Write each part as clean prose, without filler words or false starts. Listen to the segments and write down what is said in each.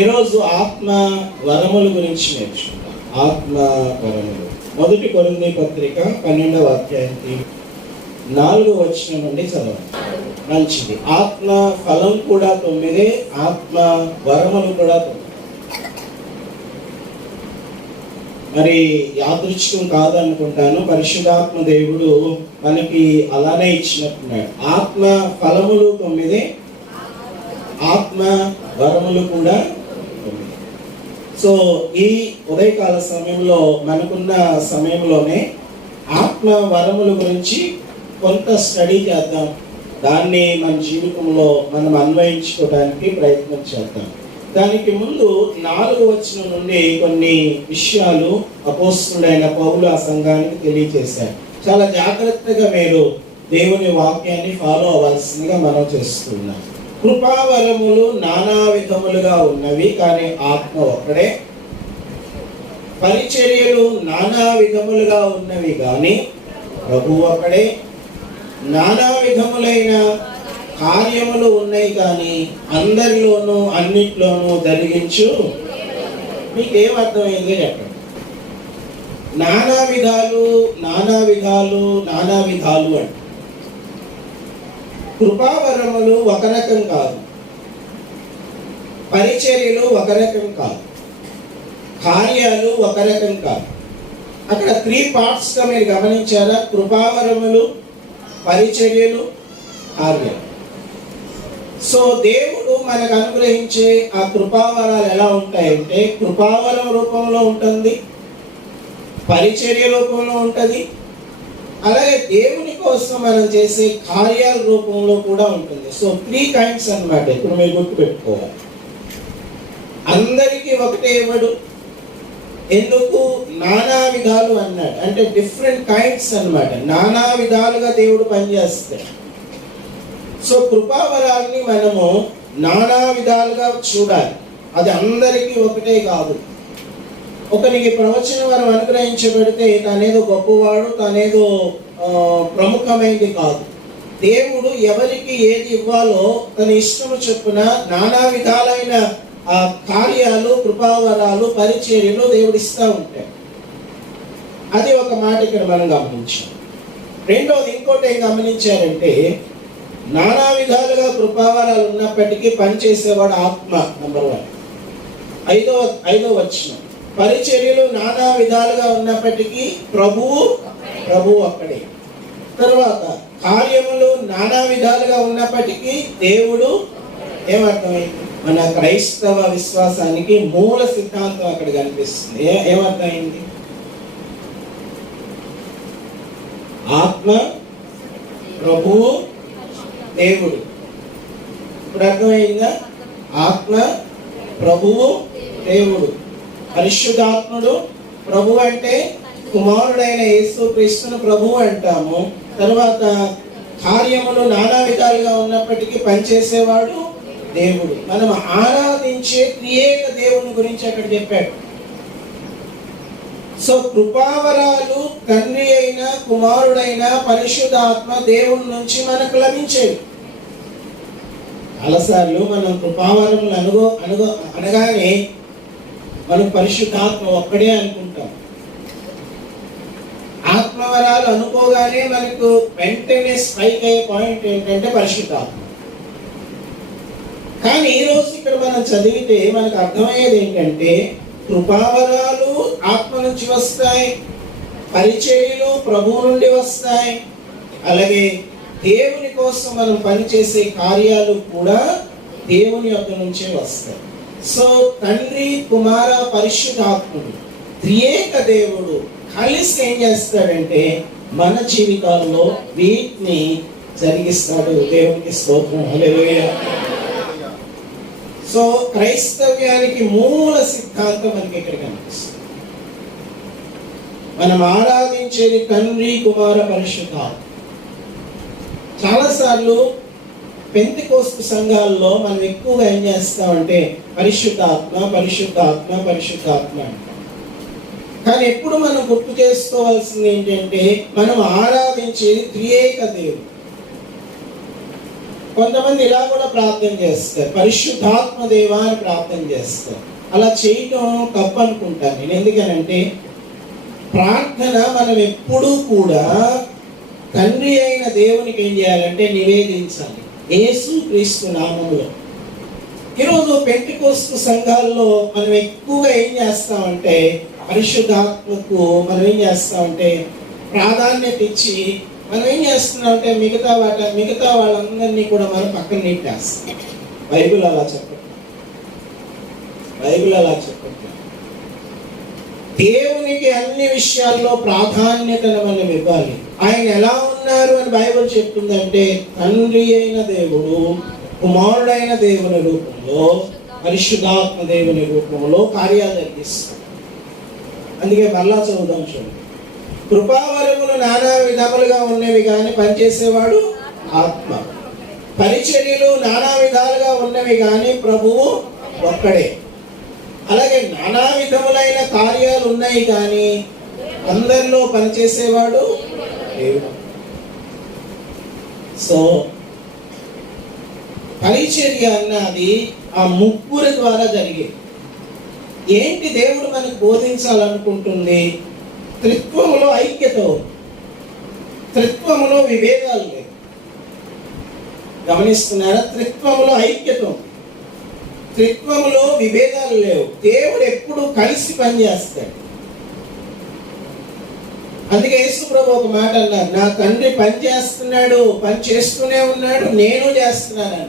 ఈరోజు ఆత్మ వరముల గురించి నేర్చుకుంటాం. ఆత్మ వరములు 1 కొరింథీ పత్రిక 12వ అధ్యాయం 4వ వచనం నుండి చదవండి. మంచిది. ఆత్మ ఫలం కూడా 9, ఆత్మ వరములు కూడా 9. మరి యాదృచ్ఛికం కాదనుకుంటాను, పరిశుద్ధాత్మ దేవుడు మనకి అలానే ఇచ్చినట్టున్నాడు. ఆత్మ ఫలములు 9, ఆత్మ వరములు కూడా 9. సో ఈ ఉదయకాల సమయంలో మనకున్న సమయంలోనే ఆత్మ వరముల గురించి కొంత స్టడీ చేద్దాం. దాన్ని మన జీవితంలో మనం అన్వయించుకోవడానికి ప్రయత్నం చేద్దాం. దానికి ముందు 4వ వచనం నుండి కొన్ని విషయాలు అపోస్తలుడైన పౌలు ఆ సంఘానికి తెలియజేశారు. చాలా జాగ్రత్తగా మీరు దేవుని వాక్యాన్ని ఫాలో అవ్వాల్సిందిగా మనం చేస్తున్నాం. కృపావరములు నానా విధములుగా ఉన్నవి, కానీ ఆత్మ ఒక్కడే. పరిచర్యలు నానా విధములుగా ఉన్నవి, కానీ ప్రభువు ఒక్కడే. నానా విధములైన కార్యములు ఉన్నాయి, కానీ అందరిలోనూ అన్నిట్లోనూ జరిగించు. మీకేం అర్థమైంది చెప్పండి. నానా విధాలు నానా విధాలు నానా విధాలు అంటే కృపావరములు ఒక రకం కాదు, పరిచర్యలు ఒక రకం కాదు, కార్యాలు ఒక రకం కాదు. అక్కడ 3 పార్ట్స్గా మీరు గమనించారా? కృపావరములు, పరిచర్యలు, కార్యాలు. సో దేవుడు మనకు అనుగ్రహించే ఆ కృపావరాలు ఎలా ఉంటాయంటే, కృపావరం రూపంలో ఉంటుంది, పరిచర్య రూపంలో ఉంటుంది, అలాగే దేవుని కోసం మనం చేసే కార్యాల రూపంలో కూడా ఉంటుంది. సో 3 kinds అన్నమాట. ఇప్పుడు మీరు గుర్తుపెట్టుకోవాలి. అందరికీ ఒకటే ఇవ్వడు. ఎందుకు నానా విధాలు అన్నాడు అంటే డిఫరెంట్ కైండ్స్ అన్నమాట. నానా విధాలుగా దేవుడు పనిచేస్తాడు. సో కృపావరాల్ని మనము నానా విధాలుగా చూడాలి. అది అందరికీ ఒకటే కాదు. ఒకరికి ప్రవచన వరం అనుగ్రహించబడితే తనేదో గొప్పవాడు, తనేదో ప్రముఖమైనది కాదు. దేవుడు ఎవరికి ఏది ఇవ్వాలో తన ఇష్టము చొప్పున నానా విధాలైన కార్యాలు, కృపావరాలు, పరిచర్యలు దేవుడు ఇస్తూ ఉంటాడు. అది ఒక మాట ఇక్కడ మనం గమనించాం. రెండోది ఇంకోటి ఏం గమనించారంటే, నానా విధాలుగా కృపావరాలు ఉన్నప్పటికీ పనిచేసేవాడు ఆత్మ. నంబర్ 1. 5వ వచనం, పరిచర్యలు నానా విధాలుగా ఉన్నప్పటికీ ప్రభువు అక్కడే. తర్వాత కార్యములు నానా విధాలుగా ఉన్నప్పటికీ దేవుడు. ఏమర్థమైంది? మన క్రైస్తవ విశ్వాసానికి మూల సిద్ధాంతం అక్కడ కనిపిస్తుంది. ఏమర్థమైంది? ఆత్మ, ప్రభువు, దేవుడు. ఇప్పుడు అర్థమైందా? ఆత్మ, ప్రభువు, దేవుడు. పరిశుద్ధాత్ముడు. ప్రభు అంటే కుమారుడైన యేసుక్రీస్తును ప్రభువు అంటాము. తర్వాత కార్యములు నానా విధాలుగా ఉన్నప్పటికీ పనిచేసేవాడు దేవుడు. మనం ఆరాధించే త్రియేక దేవుని గురించి అక్కడ చెప్పాడు. సో కృపావరాలు తండ్రి అయిన, కుమారుడైన, పరిశుద్ధాత్మ దేవుడి నుంచి మనకు లభించేవి. చాలాసార్లు మనం కృపావరములు అనగానే మనం పరిశుద్ధాత్మ ఒక్కడే అనుకుంటాం. ఆత్మవరాలు అనుకోగానే మనకు వెంటనే స్ట్రైక్ అయ్యే పాయింట్ ఏంటంటే పరిశుద్ధాత్మ. కానీ ఈరోజు ఇక్కడ మనం చదివితే మనకు అర్థమయ్యేది ఏంటంటే, కృపావరాలు ఆత్మ నుంచి వస్తాయి, పరిచర్యలు ప్రభువు నుండి వస్తాయి, అలాగే దేవుని కోసం మనం పనిచేసే కార్యాలు కూడా దేవుని యొక్క నుంచే వస్తాయి. సో తండ్రి, కుమార, పరిశుద్ధాత్ముడు త్రియేక దేవుడు కలిసి ఏం చేస్తాడంటే మన జీవితాల్లో వీటిని జరిగిస్తాడు. దేవునికి స్తోత్రం. హల్లెలూయా. సో క్రైస్తవ్యానికి మూల సిద్ధాంతం మనకి ఇక్కడ కనిపిస్తుంది. మనం ఆరాధించేది తండ్రి, కుమార, పరిశుద్ధాత్మ. చాలాసార్లు పెంతెకోస్తు సంఘాల్లో మనం ఎక్కువగా ఏం చేస్తామంటే పరిశుద్ధాత్మ, పరిశుద్ధాత్మ, పరిశుద్ధాత్మ అంటాం. కానీ ఎప్పుడు మనం గుర్తు చేసుకోవాల్సింది ఏంటంటే, మనం ఆరాధించేది త్రియేక దేవుడు. కొంతమంది ఇలా కూడా ప్రార్థన చేస్తారు, పరిశుద్ధాత్మ దేవా అని ప్రార్థన చేస్తారు. అలా చేయటం తప్పు అనుకుంటాను నేను. ఎందుకనంటే ప్రార్థన మనం ఎప్పుడూ కూడా తండ్రి అయిన దేవునికి ఏం చేయాలంటే నివేదించాలి, యేసు క్రీస్తు నామములో. ఈరోజు పెంటెకోస్తు సంఘాల్లో మనం ఎక్కువగా ఏం చేస్తామంటే పరిశుద్ధాత్మకు మనం ఏం చేస్తామంటే ప్రాధాన్యత ఇచ్చి మనం ఏం చేస్తున్నామంటే మిగతా వాళ్ళందరినీ కూడా మనం పక్కన నెట్టేస్తాం. బైబిల్ అలా చెప్పట్లేదు. దేవునికి అన్ని విషయాల్లో ప్రాధాన్యతను మనం ఇవ్వాలి. ఆయన ఎలా ఉన్నారు అని బైబిల్ చెప్తుందంటే తండ్రి అయిన దేవుడు కుమారుడైన దేవుని రూపంలో, పరిశుద్ధాత్మ దేవుని రూపంలో కార్యాలు జరిగిస్తాడు. అందుకే మళ్ళా చదువుదాం చూడండి. కృపావరములు నానా విధములుగా ఉన్నవి కానీ పనిచేసేవాడు ఆత్మ. పరిచర్యలు నానా విధాలుగా ఉన్నవి కానీ ప్రభువు ఒక్కడే. అలాగే నానా విధములైన కార్యాలు ఉన్నాయి కానీ అందరిలో పనిచేసేవాడు దేవుడు. సో పరిచర్య అన్నది ఆ ముగ్గురు ద్వారా జరిగేది. ఏంటి దేవుడు మనకు బోధించాలనుకుంటుంది? త్రిత్వములో ఐక్యత, త్రిత్వములో విభేదాలు లేవు. గమనిస్తున్నారా? త్రిత్వములో ఐక్యత, త్రిత్వములో విభేదాలు లేవు. దేవుడు ఎప్పుడు కలిసి పనిచేస్తాడు. అందుకే యేసు ప్రభు ఒక మాట అన్నారు, నా తండ్రి పని చేస్తున్నాడు, పని చేస్తూనే ఉన్నాడు, నేను చేస్తున్నాను.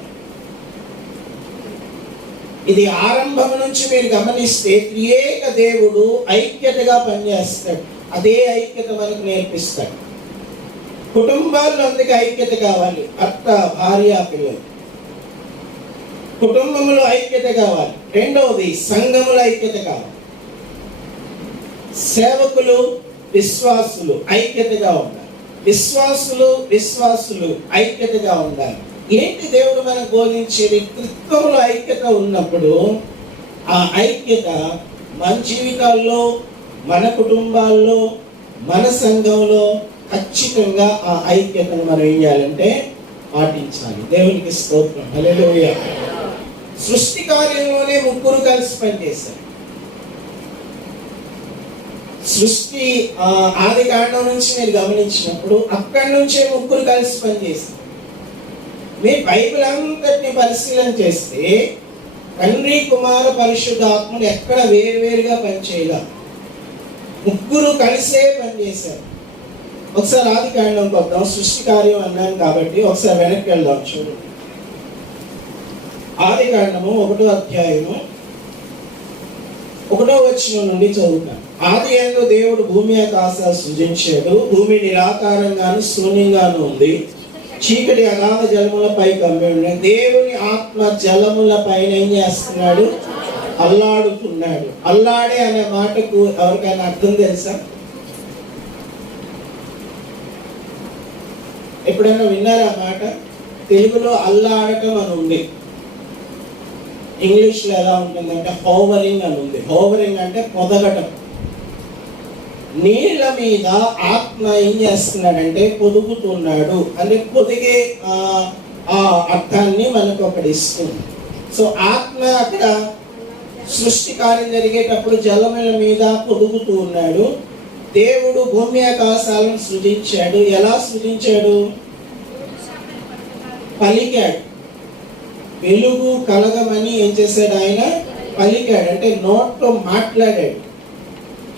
ఇది ఆరంభం నుంచి మీరు గమనిస్తే త్రియేక దేవుడు ఐక్యతగా పనిచేస్తాడు. అదే ఐక్యత మనకు నేర్పిస్తాడు. కుటుంబాల్లో అందుకే ఐక్యత కావాలి. భర్త, భార్య, పిల్లలు కుటుంబంలో ఐక్యత కావాలి. రెండవది సంఘములో ఐక్యత కావాలి. సేవకులు, విశ్వాసులు ఐక్యతగా ఉండాలి. విశ్వాసులు ఐక్యతగా ఉండాలి. ఏంటి దేవుడు మనకు బోధించేది? త్రిత్వములో ఐక్యత ఉన్నప్పుడు ఆ ఐక్యత మన జీవితాల్లో, మన కుటుంబాల్లో, మన సంఘంలో ఖచ్చితంగా ఆ ఐక్యతను మనం ఏం చేయాలంటే పాటించాలి. దేవునికి స్తోత్రం. హల్లెలూయా. సృష్టి కార్యంలోనే ముగ్గురు కలిసి పనిచేశారు. సృష్టి ఆది కాండం నుంచి మీరు గమనించినప్పుడు అక్కడి నుంచే ముగ్గురు కలిసి పనిచేశారు. మీరు బైబిల్ అంతటిని పరిశీలన చేస్తే తండ్రి, కుమార, పరిశుద్ధాత్ముడు ఎక్కడ వేరువేరుగా పనిచేయగా ముగ్గురు కలిసే పనిచేశారు. ఒకసారి ఆది కాండం కొద్దాం. సృష్టి కార్యం అన్నాను కాబట్టి ఒకసారి వెనక్కి వెళ్దాం. చూడండి, ఆది కాండము 1వ అధ్యాయము 1వ వచనం నుండి చదువుతాను. ఆది యందు దేవుడు భూమి ఆకాశాలు సృజించాడు. భూమి నిరాకారంగాను శూన్యంగాను ఉంది. చీకటి అగాధ జలములపై కమ్మి ఉంది. దేవుని ఆత్మ జలముల పైన ఏం చేస్తున్నాడు? అల్లాడుతున్నాడు. అల్లాడే అనే మాటకు ఎవరికైనా అర్థం తెలుసా? ఎప్పుడైనా విన్నారా మాట? తెలుగులో అల్లాడటం అని ఉంది, ఇంగ్లీష్లో ఎలా ఉంటుందంటే హోవరింగ్ అని ఉంది. హోవరింగ్ అంటే పొదగటం. నీళ్ళ మీద ఆత్మ ఏం చేస్తున్నాడంటే పొదుగుతున్నాడు అంటే పొదిగే ఆ అర్థాన్ని మనకు ఒకటి ఇస్తుంది. సో ఆత్మ అక్కడ సృష్టి కార్యం జరిగేటప్పుడు జలముల మీద పొదుగుతూ ఉన్నాడు. దేవుడు భూమి ఆకాశాలను సృజించాడు. ఎలా సృజించాడు? పలికాడు. వెలుగు కలగమని ఏం చేశాడు? ఆయన పలికాడు, అంటే నోట్తో మాట్లాడాడు.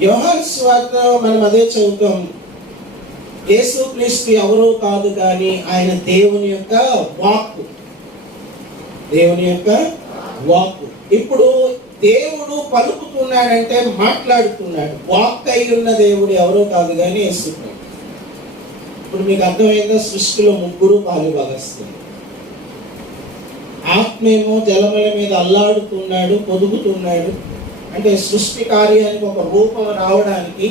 యోహాను సువార్తలో మనం అదే చదువుతాం. యేసుక్రీస్తు ఎవరో కాదు కానీ ఆయన దేవుని యొక్క వాక్కు. దేవుని యొక్క వాక్కు. ఇప్పుడు దేవుడు పలుకుతున్నాడంటే మాట్లాడుతున్నాడు. వాక్ అయి ఉన్న దేవుడు ఎవరో కాదు కానీ యేసుక్రీస్తు. ఇప్పుడు మీకు అర్థమైందా? సృష్టిలో ముగ్గురు పాలుభాగస్తులు. ఆత్మేమో జలముల మీద అల్లాడుతున్నాడు, పొదుగుతున్నాడు. అంటే సృష్టి కార్యానికి ఒక రూపం రావడానికి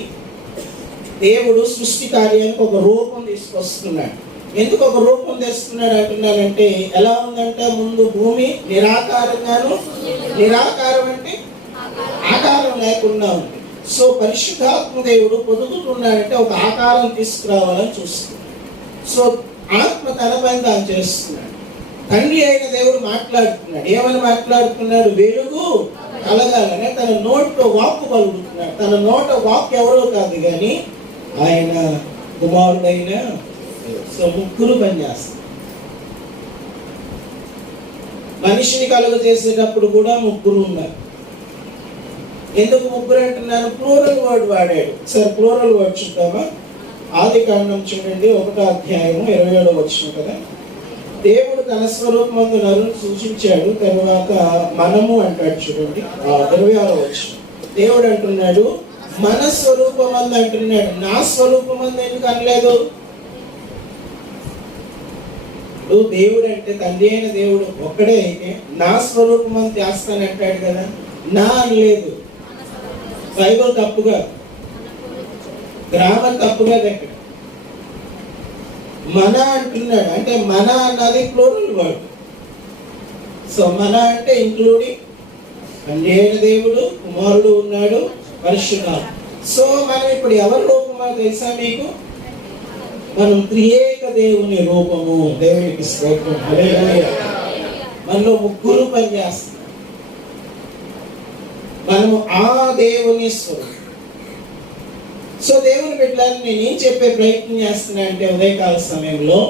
దేవుడు సృష్టి కార్యానికి ఒక రూపం తీసుకొస్తున్నాడు. ఎందుకు ఒక రూపం తెస్తున్నాడు అంటున్నాడంటే ఎలా ఉందంటే ముందు భూమి నిరాకారంగాను, నిరాకారం అంటే ఆకారం లేకుండా ఉంది. సో పరిశుద్ధాత్మ దేవుడు పొదుగుతున్నాడంటే ఒక ఆకారం తీసుకురావాలని చూస్తున్నాడు. సో ఆత్మ తన పని తాను చేస్తున్నాడు. తండ్రి అయిన దేవుడు మాట్లాడుతున్నాడు. ఏమని మాట్లాడుతున్నాడు? వెలుగు కలగాలని తన నోట్లో వాక్కు పలుకుతున్నాడు. తన నోట వాక్కు ఎవరో కాదు కానీ ఆయన కుమారుడైన. సో ముగ్గురు పనిచేస్తారు. మనిషిని కలుగ చేసేటప్పుడు కూడా ముగ్గురు ఉన్నారు. ఎందుకు ముగ్గురు అంటున్నాను? ప్లూరల్ వర్డ్ వాడాడు. సరే ప్లూరల్ వర్డ్ చూద్దామా? ఆదికాండం చూడండి 1వ అధ్యాయము 27వ వచనం కదా. దేవుడు తన స్వరూపమందు నరుని సూచించాడు, తర్వాత మనము అంటాడు చూడండి 26వ వచనం. దేవుడు అంటున్నాడు మన స్వరూపమందు అంటున్నాడు. నా స్వరూపమందు ఎందుకు అనలేదు? దేవుడు అంటే తండ్రి అయిన దేవుడు ఒక్కడే అయితే నా స్వరూపమందు చేస్తానంటాడు కదా. నా అనలేదు. బైబిల్ తప్పుగా, గ్రామర్ తప్పుగా దగ్గర మన అంటున్నాడు. అంటే మన అన్నది ప్లూరల్ వర్డ్. సో మన అంటే ఇంక్లూడింగ్ తండ్రి అయిన దేవుడు, కుమారుడు ఉన్నాడు, పరిశుద్ధాత్మ. సో మనం ఇప్పుడు ఎవరి రూపమో తెలుసా మీకు? మనం త్రియేక దేవుని రూపము. దేవునికి స్తోత్రం. హల్లెలూయా. మనలో ముగ్గురు పనిచేస్తున్నారు. మనము ఆ దేవుని స్వరూపం. సో దేవుని బిడ్డలని నేనేం చెప్పే ప్రయత్నం చేస్తున్నా అంటే ఉదయకాల సమయంలో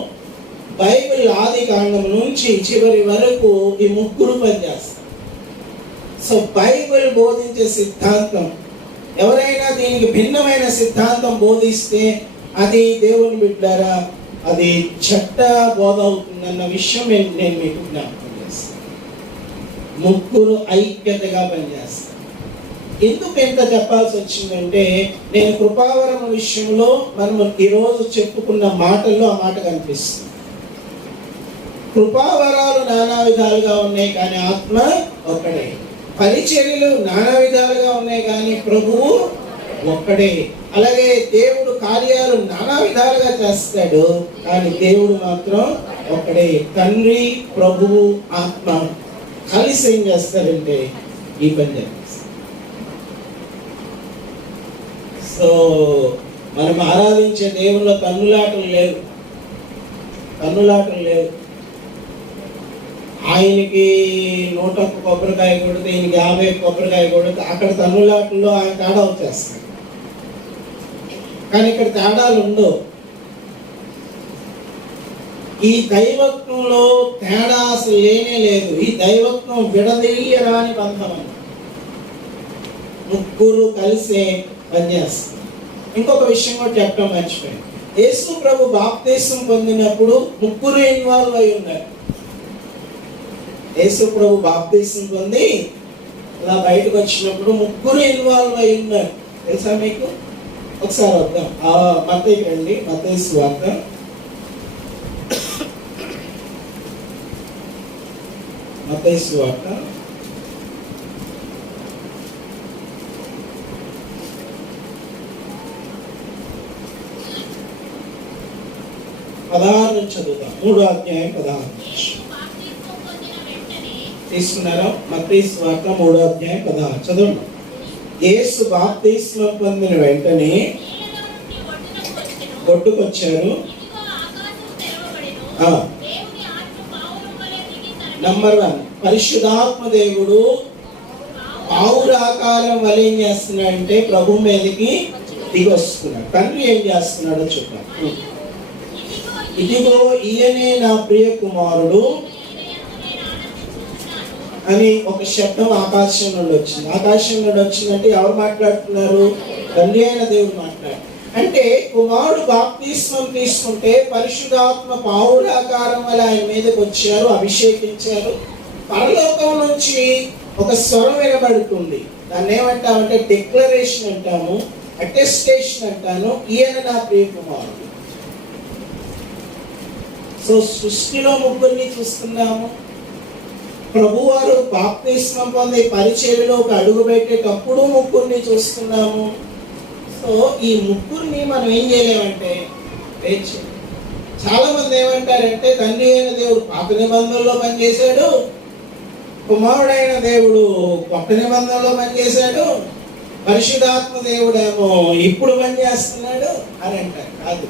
బైబిల్ ఆది కాండం నుంచి చివరి వరకు ఈ ముగ్గురు పనిచేస్తారు. సో బైబిల్ బోధించే సిద్ధాంతం, ఎవరైనా దీనికి భిన్నమైన సిద్ధాంతం బోధిస్తే అది దేవుని బిడ్డారా అది చెడ్డ బోధ అవుతుందన్న విషయం నేను మీకు జ్ఞాపకం చేస్తాను. ముగ్గురు ఐక్యతగా పనిచేస్తారు. ఎందుకు ఎంత చెప్పాల్సి వచ్చిందంటే నేను కృపావరం విషయంలో మనం ఈరోజు చెప్పుకున్న మాటల్లో ఆ మాట కనిపిస్తుంది. కృపావరాలు నానా విధాలుగా ఉన్నాయి కానీ ఆత్మ ఒక్కడే. పరిచర్యలు నానా విధాలుగా ఉన్నాయి కానీ ప్రభువు ఒక్కడే. అలాగే దేవుడు కార్యాలు నానా విధాలుగా చేస్తాడు కానీ దేవుడు మాత్రం ఒక్కడే. తండ్రి, ప్రభువు, ఆత్మ కలిసి ఏం చేస్తారంటే ఈ పని చేస్తారు. సో మనం ఆరాధించే దేవుల్లో కన్నులాటలు లేవు. ఆయనకి 101 కొబ్బరికాయ కొడితే ఈయనకి 50 కొబ్బరికాయ కొడితే అక్కడ తన్నులాటల్లో ఆయన తేడా వచ్చేస్తాడు. కానీ ఇక్కడ తేడాలు ఉండవు. ఈ దైవత్వంలో తేడా అసలు లేనే లేదు. ఈ దైవత్వం విడదీయరాని బంధం. ముగ్గురు కలిసే పనిచేస్తారు. ఇంకొక విషయం కూడా చెప్పడం మర్చిపోయాను. యేసు ప్రభు బాప్తిసం పొందినప్పుడు ముగ్గురు ఇన్వాల్వ్ అయి ఉన్నారు. యేసు ప్రభు బాప్తిసం పొంది అలా బయటకు వచ్చినప్పుడు ముగ్గురు ఇన్వాల్వ్ అయి ఉన్నారు. తెలుసా మీకు? ఒకసారి వద్దాం మత్తయి రండి. మత్తయి సువార్త 16 నుంచి చదువుతాం. 3వ అధ్యాయం 16 తీసుకున్నారా? మత్తయి సువార్త 3వ అధ్యాయం 16 చదవండి. యేసు బాప్తిస్మం పొందిన వెంటనే ఒడ్డుకొచ్చారు. నంబర్ 1 పరిశుద్ధాత్మ దేవుడు పావురాకారం వల్ల ఏం చేస్తున్నాడంటే ప్రభు మీదకి దిగి వస్తున్నాడు. తండ్రి ఏం చేస్తున్నాడో చూద్దాం. ఇదిగో ఈయనే నా ప్రియ కుమారుడు అని ఒక శబ్దం ఆకాశం నుండి వచ్చింది. ఆకాశం నుండి వచ్చిందంటే ఎవరు మాట్లాడుతున్నారు? తండ్రి అయిన దేవుడు మాట్లాడు. అంటే కుమారుడు బాప్తిస్మం తీసుకుంటే పరిశుద్ధాత్మ పావురాకారం వల్ల ఆయన మీదకి వచ్చారు, అభిషేకించారు. పరలోకం నుంచి ఒక స్వరం వినబడుతుంది. దాన్ని ఏమంటామంటే డిక్లరేషన్ అంటాము, అటెస్టేషన్ అంటాను. ఈయన నా ప్రియ కుమారుడు. సో సృష్టిలో ముగ్గురిని చూస్తున్నాము. ప్రభువారు బాప్తిస్మం పొంది పరిచర్యలోకి అడుగు పెట్టేటప్పుడు ముగ్గురిని చూస్తున్నాము. సో ఈ ముగ్గురిని మనం ఏం చేయలేమంటే చాలా మంది ఏమంటారంటే తండ్రి అయిన దేవుడు పాత నిబంధనలో పనిచేశాడు, కుమారుడైన దేవుడు కొత్త నిబంధనలో పనిచేశాడు, పరిశుద్ధాత్మ దేవుడేమో ఇప్పుడు పనిచేస్తున్నాడు అని అంటారు. కాదు,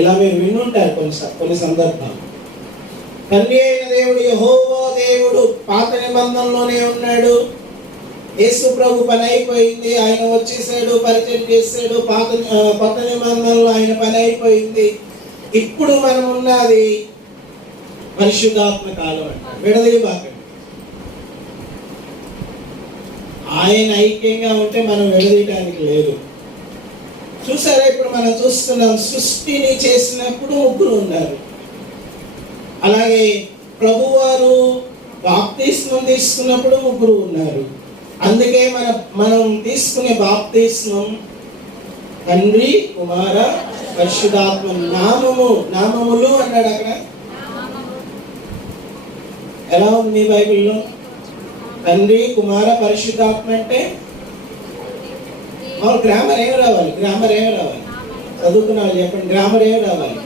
ఇలా మీరు వినుంటారు కొన్ని సందర్భాలు. తండ్రి అయిన దేవుడు యెహోవా దేవుడు పాత నిబంధనలోనే ఉన్నాడు. యేసు ప్రభు పని అయిపోయింది, ఆయన వచ్చేసాడు, పరిచయం చేశాడు. కొత్త నిబంధనలో ఆయన పని అయిపోయింది. ఇప్పుడు మనం ఉన్నది పరిశుద్ధాత్మ కాలం అంటారు. విడదీయబాకండి. ఆయన ఐక్యంగా ఉంటే మనం విడదీయడానికి లేదు. చూసారా, ఇప్పుడు మనం చూస్తున్నాం, సృష్టిని చేసినప్పుడు ముగ్గురు ఉన్నారు. అలాగే ప్రభువారు బాప్తిస్మం తీసుకున్నప్పుడు ముగ్గురు ఉన్నారు. అందుకే మనం తీసుకునే బాప్తిస్మం తండ్రి, కుమార, పరిశుద్ధాత్మ నామములు అన్నాడు. అక్కడ ఎలా ఉంది మీ బైబిల్లో? తండ్రి, కుమార, పరిశుద్ధాత్మ అంటే గ్రామర్ ఏమి రావాలి? చదువుకున్న చెప్పండి, గ్రామర్ ఏమి రావాలి?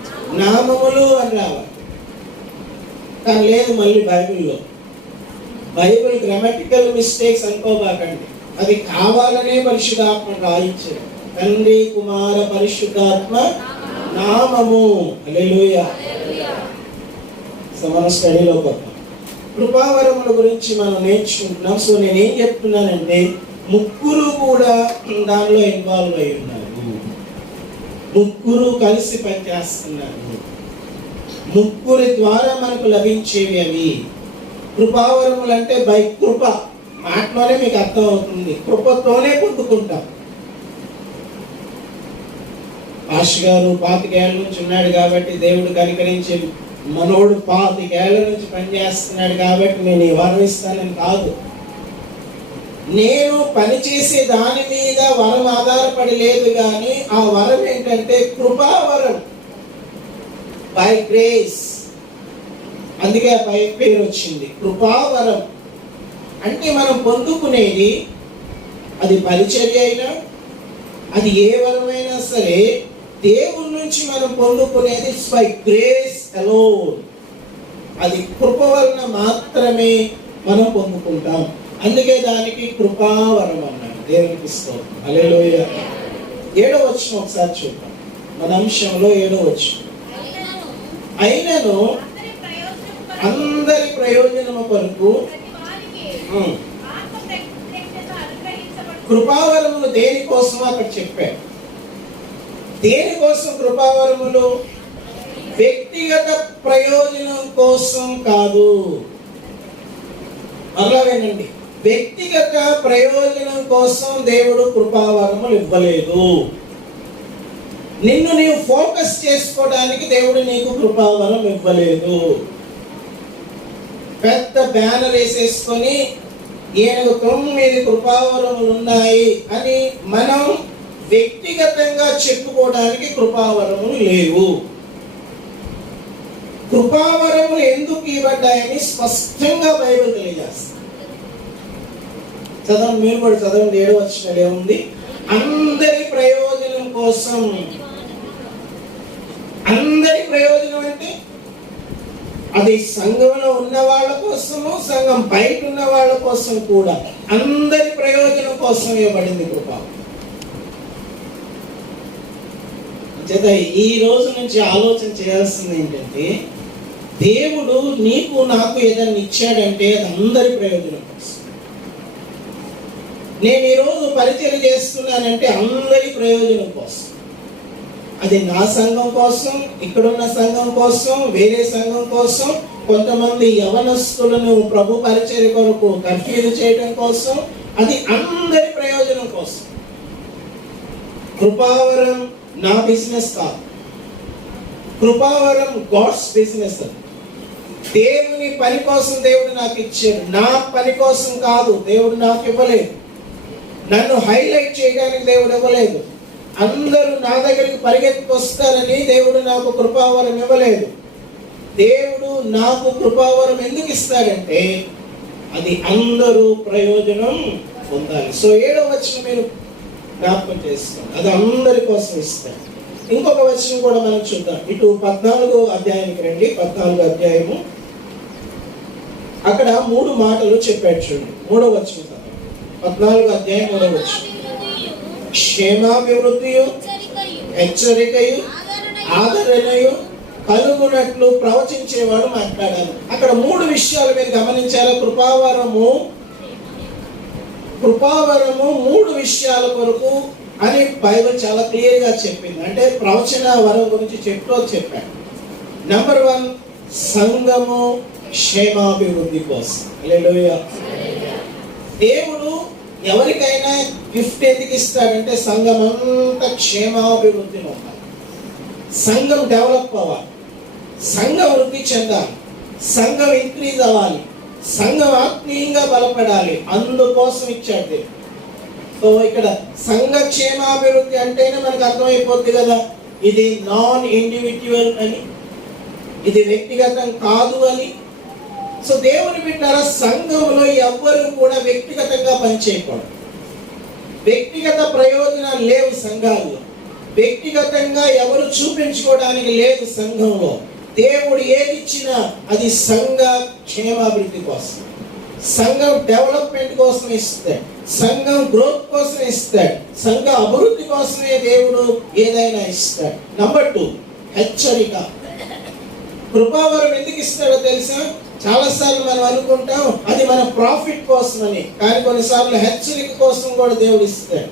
నామములు అని రావాలి. కానీ లేదు మళ్ళీ బైబిల్ గ్రామటికల్ మిస్టేక్స్ అనుకోబాకండి. అది కావాలనే పరిశుద్ధాత్మ రాయించారు. తండ్రి, కుమార, పరిశుద్ధాత్మ నామము. హల్లెలూయా. సో మన స్టడీలో కొత్త కృపావరముల గురించి మనం నేర్చుకుంటున్నాం. సో నేనేం చెప్తున్నానంటే, ముగ్గురు కూడా దానిలో ఇన్వాల్వ్ అయి ఉన్నారు. ముగ్గురు కలిసి పనిచేస్తున్నారు. ముగ్గురి ద్వారా మనకు లభించేవి అవి. కృపావరములు అంటే బై కృప, మాటలోనే మీకు అర్థం అవుతుంది. కృపతోనే పొందుకుంటాం. పాష్ గారు 25 ఏళ్ళ నుంచి ఉన్నాడు కాబట్టి దేవుడు కనికరించి, మనోడు 25 ఏళ్ళ నుంచి పనిచేస్తున్నాడు కాబట్టి నేను ఈ వరం ఇస్తానని కాదు. నేను పనిచేసే దాని మీద వరం ఆధారపడి లేదు, కానీ ఆ వరం ఏంటంటే కృపావరం, బై గ్రేస్. అందుకే ఆ పేరు వచ్చింది కృపావరం. అంటే మనం పొందుకునేది, అది పరిచర్య అయినా, అది ఏ వరమైనా సరే, దేవుడి నుంచి మనం పొందుకునేది బై గ్రేస్ అలోన్. అది కృప వలన మాత్రమే మనం పొందుకుంటాం. అందుకే దానికి కృపావరం అన్నాడు. దేవునికి స్తోత్రం. హల్లెలూయా. 7వ వచనం ఒకసారి చూద్దాం. మన అంశంలో 7వ వచనం. అయినను అందరి ప్రయోజనము కొరకు కృపావరములు దేనికోసం అక్కడ చెప్పాడు. దేనికోసం కృపావరములు? వ్యక్తిగత ప్రయోజనం కోసం కాదు. అలా వినండి, వ్యక్తిగత ప్రయోజనం కోసం దేవుడు కృపావరములు ఇవ్వలేదు. నిన్ను నీవు ఫోకస్ చేసుకోవడానికి దేవుడు నీకు కృపావరం ఇవ్వలేదు. పెద్ద బ్యానర్ వేసేసుకొని ఈయనకు 9 కృపావరములు ఉన్నాయి అని మనం వ్యక్తిగతంగా చెప్పుకోవడానికి కృపావరములు లేవు. కృపావరములు ఎందుకు ఇవ్వడాయని స్పష్టంగా బైబిల్ తెలియజేస్తుంది. చదవండి, మీరు కూడా చదవండి. 7వ వచనంలో ఏముంది? అందరి ప్రయోజనం కోసం. అందరి ప్రయోజనం అంటే అది సంఘంలో ఉన్న వాళ్ళ కోసము, సంఘం బయట ఉన్న వాళ్ళ కోసం కూడా, అందరి ప్రయోజనం కోసం ఇవ్వబడింది కృప. చేత ఈ రోజు నుంచి ఆలోచన చేయాల్సింది ఏంటంటే, దేవుడు నీకు నాకు ఏదైనా ఇచ్చాడంటే అది అందరి ప్రయోజనం కోసం. నేను ఈరోజు పరిచయం చేస్తున్నానంటే అందరి ప్రయోజనం కోసం. అది నా సంఘం కోసం, ఇక్కడున్న సంఘం కోసం, వేరే సంఘం కోసం, కొంతమంది యవనస్తులను ప్రభు పరిచర్య కొరకు కన్ఫ్యూజ్ చేయడం కోసం, అది అందరి ప్రయోజనం కోసం. కృపావరం నా బిజినెస్ కాదు. కృపావరం గాడ్స్ బిజినెస్. దేవుని పని కోసం దేవుడు నాకు ఇచ్చాడు, నా పని కోసం కాదు. దేవుడు నాకు ఇవ్వలేదు. నన్ను హైలైట్ చేయడానికి దేవుడు ఇవ్వలేదు. అందరూ నా దగ్గరికి పరిగెత్తుకొస్తారని దేవుడు నాకు కృపావరం ఇవ్వలేదు. దేవుడు నాకు కృపావరం ఎందుకు ఇస్తాడంటే అది అందరూ ప్రయోజనం పొందాలి. సో 7వ వచనం మీరు జ్ఞాపకం చేసుకోండి, అది అందరి కోసం ఇస్తాడు. ఇంకొక వచనం కూడా మనం చూద్దాం. ఇటు 14వ అధ్యాయానికి రండి. 14వ అధ్యాయము, అక్కడ 3 మాటలు చెప్పాడు. చూడండి 3వ వచనం. 14వ అధ్యాయం 3వ వచనం. క్షేమాభివృద్ధియు, హెచ్చరికయు, ఆదరణయు కలుగునట్లు ప్రవచించేవాడు మాట్లాడాలి. అక్కడ 3 విషయాలు మీరు గమనించారా? కృపావరము 3 విషయాల కొరకు అని బైబిల్ చాలా క్లియర్ గా చెప్పింది. అంటే ప్రవచన వరం గురించి చెప్పాడు. నంబర్ 1, సంఘము క్షేమాభివృద్ధి కోసం. హల్లెలూయా. దేవుడు ఎవరికైనా గిఫ్ట్ ఎందుకు ఇస్తాడంటే సంఘం అంతా క్షేమాభివృద్ధిలో ఉండాలి, సంఘం డెవలప్ అవ్వాలి, సంఘం వృద్ధి చెందాలి, సంఘం ఇంక్రీజ్ అవ్వాలి, సంఘం ఆత్మీయంగా బలపడాలి. అందుకోసం ఇచ్చాడు దేవుడు. సో ఇక్కడ సంఘ క్షేమాభివృద్ధి అంటేనే మనకు అర్థమైపోద్ది కదా, ఇది నాన్ ఇండివిజువల్ అని, ఇది వ్యక్తిగతం కాదు అని. సో దేవుని బిడ్డలారా, సంఘంలో ఎవ్వరు కూడా వ్యక్తిగతంగా పనిచేయకూడదు. వ్యక్తిగత ప్రయోజనాలు లేవు సంఘాల్లో, వ్యక్తిగతంగా ఎవరు చూపించుకోవడానికి లేదు సంఘంలో. దేవుడు ఏది ఇచ్చినా అది సంఘ క్షేమాభివృద్ధి కోసం, సంఘం డెవలప్మెంట్ కోసం ఇస్తాడు, సంఘం గ్రోత్ కోసం ఇస్తాడు, సంఘ అభివృద్ధి కోసమే దేవుడు ఏదైనా ఇస్తాడు. నంబర్ 2, హెచ్చరిక. కృపావరం ఎందుకు ఇస్తాడో తెలుసా? చాలాసార్లు మనం అనుకుంటాం అది మన ప్రాఫిట్ కోసమని, కానీ కొన్నిసార్లు హెచ్చరిక కోసం కూడా దేవుడు ఇస్తాడు.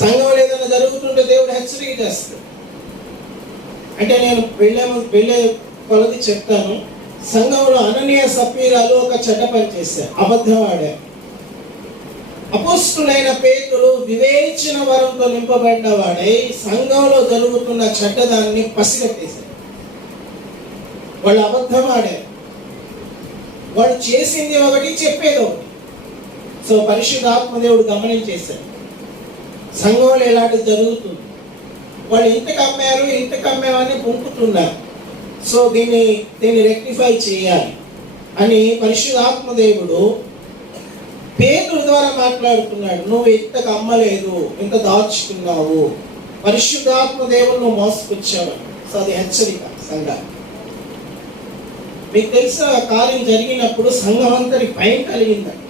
సంఘంలో ఏదైనా జరుగుతుంటే దేవుడు హెచ్చరిక చేస్తాడు. అంటే నేను వెళ్ళే కొలది చెప్తాను. సంఘంలో అననీయ సప్పీరాలు ఒక చెడ్డ పని చేశారు, అబద్ధం ఆడారు. అపోస్తులైన పేతురు వివేచన వరంతో నింపబడిన వాడై సంఘంలో జరుగుతున్న చెడ్డదాన్ని పసిగట్టేశారు. వాళ్ళు అబద్ధం ఆడారు, వాళ్ళు చేసింది ఒకటి, చెప్పేది ఒకటి. సో పరిశుద్ధాత్మ దేవుడు గమనించేశాడు, సంఘంలో ఇలాంటిది జరుగుతుంది, వాళ్ళు ఇంతకు అమ్మామని పొంపుతున్నారు. సో దీన్ని రెక్టిఫై చేయాలి అని పరిశుద్ధాత్మ దేవుడు పేతురు ద్వారా మాట్లాడుతున్నాడు. నువ్వు ఇంతకు అమ్మలేదు, ఇంత దాచుకున్నావు, పరిశుద్ధాత్మ దేవుడు నువ్వు మోసపుచ్చావు. సో అది హెచ్చరిక సంఘానికి. మీకు తెలుసా, కార్యం జరిగినప్పుడు సంఘం అంతటి భయం కలిగిందంట.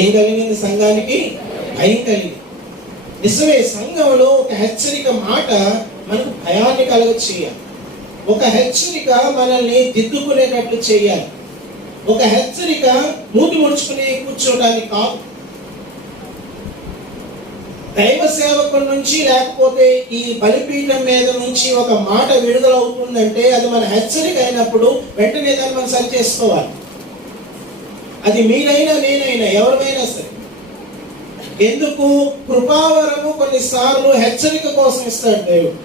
ఏం కలిగింది? సంఘానికి భయం కలిగింది. నిజమే, సంఘంలో ఒక హెచ్చరిక మాట మనకు భయాన్ని కలగ చేయాలి. ఒక హెచ్చరిక మనల్ని దిద్దుకునేటట్లు చేయాలి. ఒక హెచ్చరిక మూతి ముడుచుకుని కూర్చోడానికి కాదు. దైవ సేవకుల నుంచి లేకపోతే ఈ బలిపీఠం మీద నుంచి ఒక మాట విడుదలవుతుందంటే అది మన హెచ్చరిక అయినప్పుడు వెంటనే దాన్ని మనం సరి చేసుకోవాలి. అది మీరైనా నేనైనా ఎవరిమైనా సరే. ఎందుకు? కృపావరము కొన్నిసార్లు హెచ్చరిక కోసం ఇస్తాడు దేవుడు.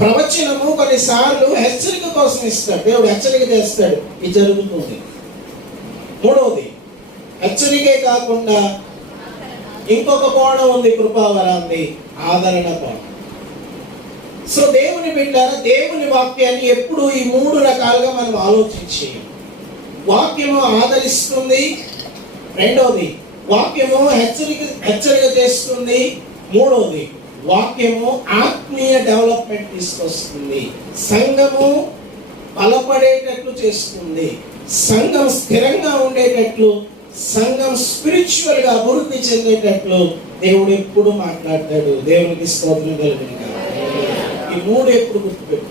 ప్రవచనము కొన్నిసార్లు హెచ్చరిక కోసం ఇస్తాడు దేవుడు. హెచ్చరిక చేస్తాడు, ఇది జరుగుతుంది. 3వది, హెచ్చరికే కాకుండా ఇంకొక కోణం ఉంది కృపావరాన్ని, ఆదరణ కోణం. సో దేవుని బిడ్డలారా, దేవుని వాక్యాన్ని ఎప్పుడు ఈ 3 రకాలుగా మనం ఆలోచించి, వాక్యము ఆదరిస్తుంది, 2వది వాక్యము హెచ్చరిక చేస్తుంది, 3వది వాక్యము ఆత్మీయ డెవలప్మెంట్ తీసుకొస్తుంది, సంఘము బలపడేటట్లు చేస్తుంది, సంఘం స్థిరంగా ఉండేటట్లు, సంఘం స్పిరిచువల్ గా అభివృద్ధి చెందేటట్లు దేవుడు ఎప్పుడు మాట్లాడతాడు. దేవునికి స్తోత్రం కలుగును గాక. ఈ 3 ఎప్పుడు గుర్తుపెట్టు.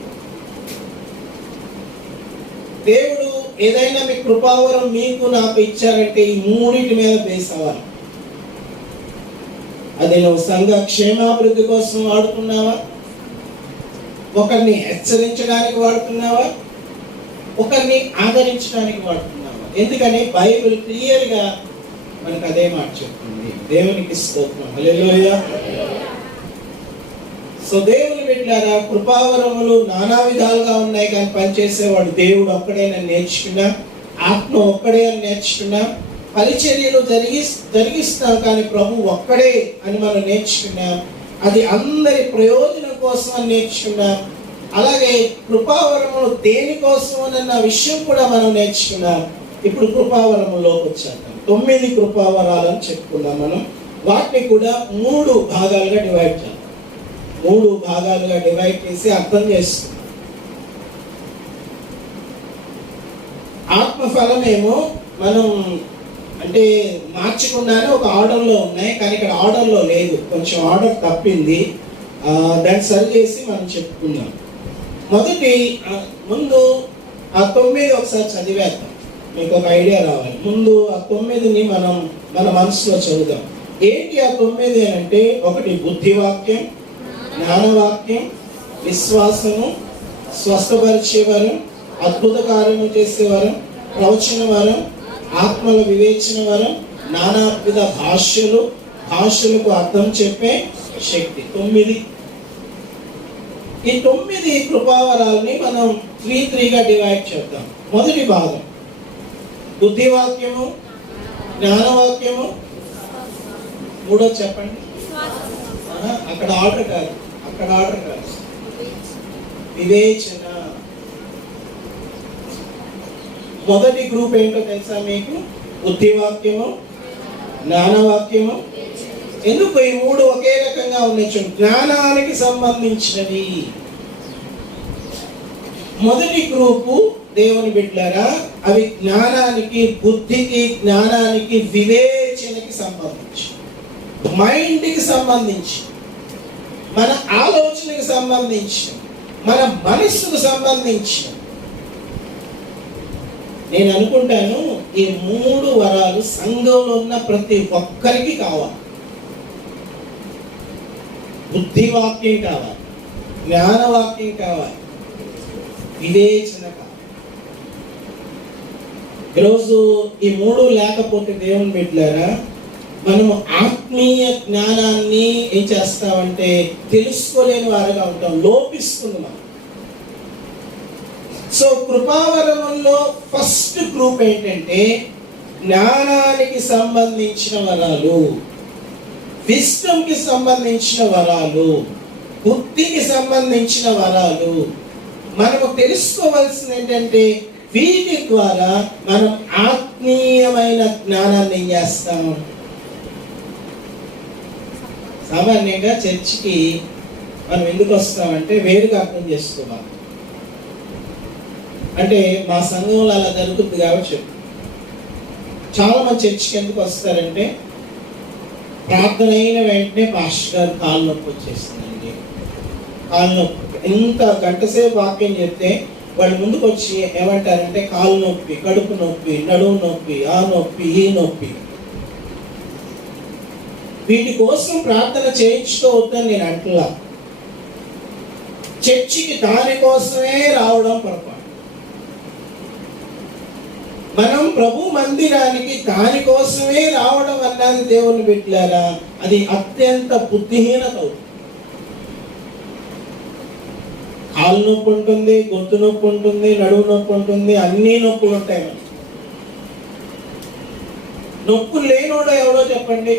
దేవుడు ఏదైనా మీ కృపావరం మీకు నాకు ఇచ్చారంటే ఈ 3 మీద బేస్ అవ్వాలి. అది నువ్వు సంఘ క్షేమాభివృద్ధి కోసం వాడుతున్నావా, ఒకరిని హెచ్చరించడానికి వాడుతున్నావా, ఒకరిని ఆదరించడానికి వాడుతున్నావా? ఎందుకని బైబిల్ క్లియర్ గా మనకు అదే మాట చెప్తుంది. దేవునికి స్తోత్రం. హల్లెలూయా. సో దేవుని బిడ్డలారా, కృపావరములు నానా విధాలుగా ఉన్నాయి, కానీ పనిచేసేవాడు దేవుడు ఒక్కడే అని నేర్చుకున్నా, ఆత్మ ఒక్కడే అని నేర్చుకున్నా, పరిచర్యలు జరిగిస్తాం కానీ ప్రభు ఒక్కడే అని మనం నేర్చుకున్నాం. అది అందరి ప్రయోజనం కోసం అని నేర్చుకున్నాం. అలాగే కృపావరములు దేనికోసం అన్న విషయం కూడా మనం నేర్చుకున్నాం. ఇప్పుడు కృపావరములోకి వచ్చాక 9 కృపావరాలను చెప్పుకున్నాం మనం. వాటిని కూడా 3 భాగాలుగా డివైడ్ చేద్దాం. 3 భాగాలుగా డివైడ్ చేసి అర్థం చేస్తున్నాం. ఆత్మఫలమేమో మనం అంటే మార్చకుండానే ఒక ఆర్డర్లో ఉన్నాయి, కానీ ఇక్కడ ఆర్డర్లో లేదు, కొంచెం ఆర్డర్ తప్పింది. దాన్ని సరి చేసి మనం చెప్పుకుందాం. మొదటి ముందు ఆ 9 ఒకసారి చదివేద్దాం, మీకు ఒక ఐడియా రావాలి. ముందు ఆ 9ని మనం మన మనసులో చదువుదాం. ఏంటి ఆ 9 అంటే, ఒకటి బుద్ధివాక్యం, జ్ఞానవాక్యం, విశ్వాసము, స్వస్థపరిచే వరం, అద్భుత కార్యము చేసే వరం, ప్రవచన వరం, ఆత్మల వివేచన వరం, నానావిధ భాషలకు అర్థం చెప్పే శక్తి. 9. ఈ 9 కృపావరాలని మనం 3గా డివైడ్ చేద్దాం. మొదటి భాగం బుద్ధివాక్యము, జ్ఞానవాక్యము, మూడో చెప్పండి. అక్కడ ఆర్డర్ కాదు, వివేచన. మొదటి గ్రూప్ ఏంటో తెలుసా మీకు? బుద్ధివాక్యము, జ్ఞానవాక్యము. ఎందుకు ఈ 3 ఒకే రకంగా ఉన్నాయి? జ్ఞానానికి సంబంధించినవి. మొదటి గ్రూపు దేవుని బిడ్డలారా, అవి జ్ఞానానికి, బుద్ధికి, జ్ఞానానికి, వివేచనకి సంబంధించి, మైండ్కి సంబంధించి, మన ఆలోచనకి సంబంధించి, మన మనస్సుకు సంబంధించి. నేను అనుకుంటాను ఈ 3 వరాలు సంఘంలో ఉన్న ప్రతి ఒక్కరికి కావాలి. బుద్ధివాక్యం కావాలి, జ్ఞానవాక్యం కావాలి, వివేచన కావాలి. ఈరోజు ఈ 3 లేకపోతే దేవుని బిడ్డలారా, మనము ఆత్మీయ జ్ఞానాన్ని ఏం చేస్తామంటే తెలుసుకోలేని వారుగా ఉంటాం, లోపిస్తుంది మనం. సో కృపావరములో ఫస్ట్ గ్రూప్ ఏంటంటే జ్ఞానానికి సంబంధించిన వరాలు, విజ్డమ్కి సంబంధించిన వరాలు, బుద్ధికి సంబంధించిన వరాలు. మనము తెలుసుకోవాల్సింది ఏంటంటే వీటి ద్వారా మనం ఆత్మీయమైన జ్ఞానాన్ని ఏం చేస్తాం. సామాన్యంగా చర్చికి మనం ఎందుకు వస్తామంటే వేరుగా అర్థం చేసుకోవాలి. అంటే మా సంఘంలో అలా జరుగుతుంది కాబట్టి చెప్పు. చాలా మంది చర్చికి ఎందుకు వస్తారంటే ప్రార్థన అయిన వెంటనే పాస్టర్ గారు కాలు నొప్పి వచ్చేస్తుందండి, కాలు నొప్పి. ఎంత గంట సేపు వాక్యం చెప్తే వాళ్ళు ముందుకు వచ్చి ఏమంటారంటే కాలు నొప్పి, కడుపు నొప్పి, నడుము నొప్పి, ఆ నొప్పి, ఈ నొప్పి. వీటి కోసం ప్రార్థన చేయించుకోవద్దని నేను అంటున్నా. చర్చికి దానికోసమే రావడం పొరపాటు. మనం ప్రభు మందిరానికి దానికోసమే రావడం అన్నది దేవుని బిడ్డలారా, అది అత్యంత బుద్ధిహీనత. కాలు నొప్పి ఉంటుంది, గొంతు నొప్పి ఉంటుంది, నడుము నొప్పి ఉంటుంది, అన్ని నొప్పులు ఉంటాయి. మనం నొప్పులు లేనోడో ఎవడో చెప్పండి.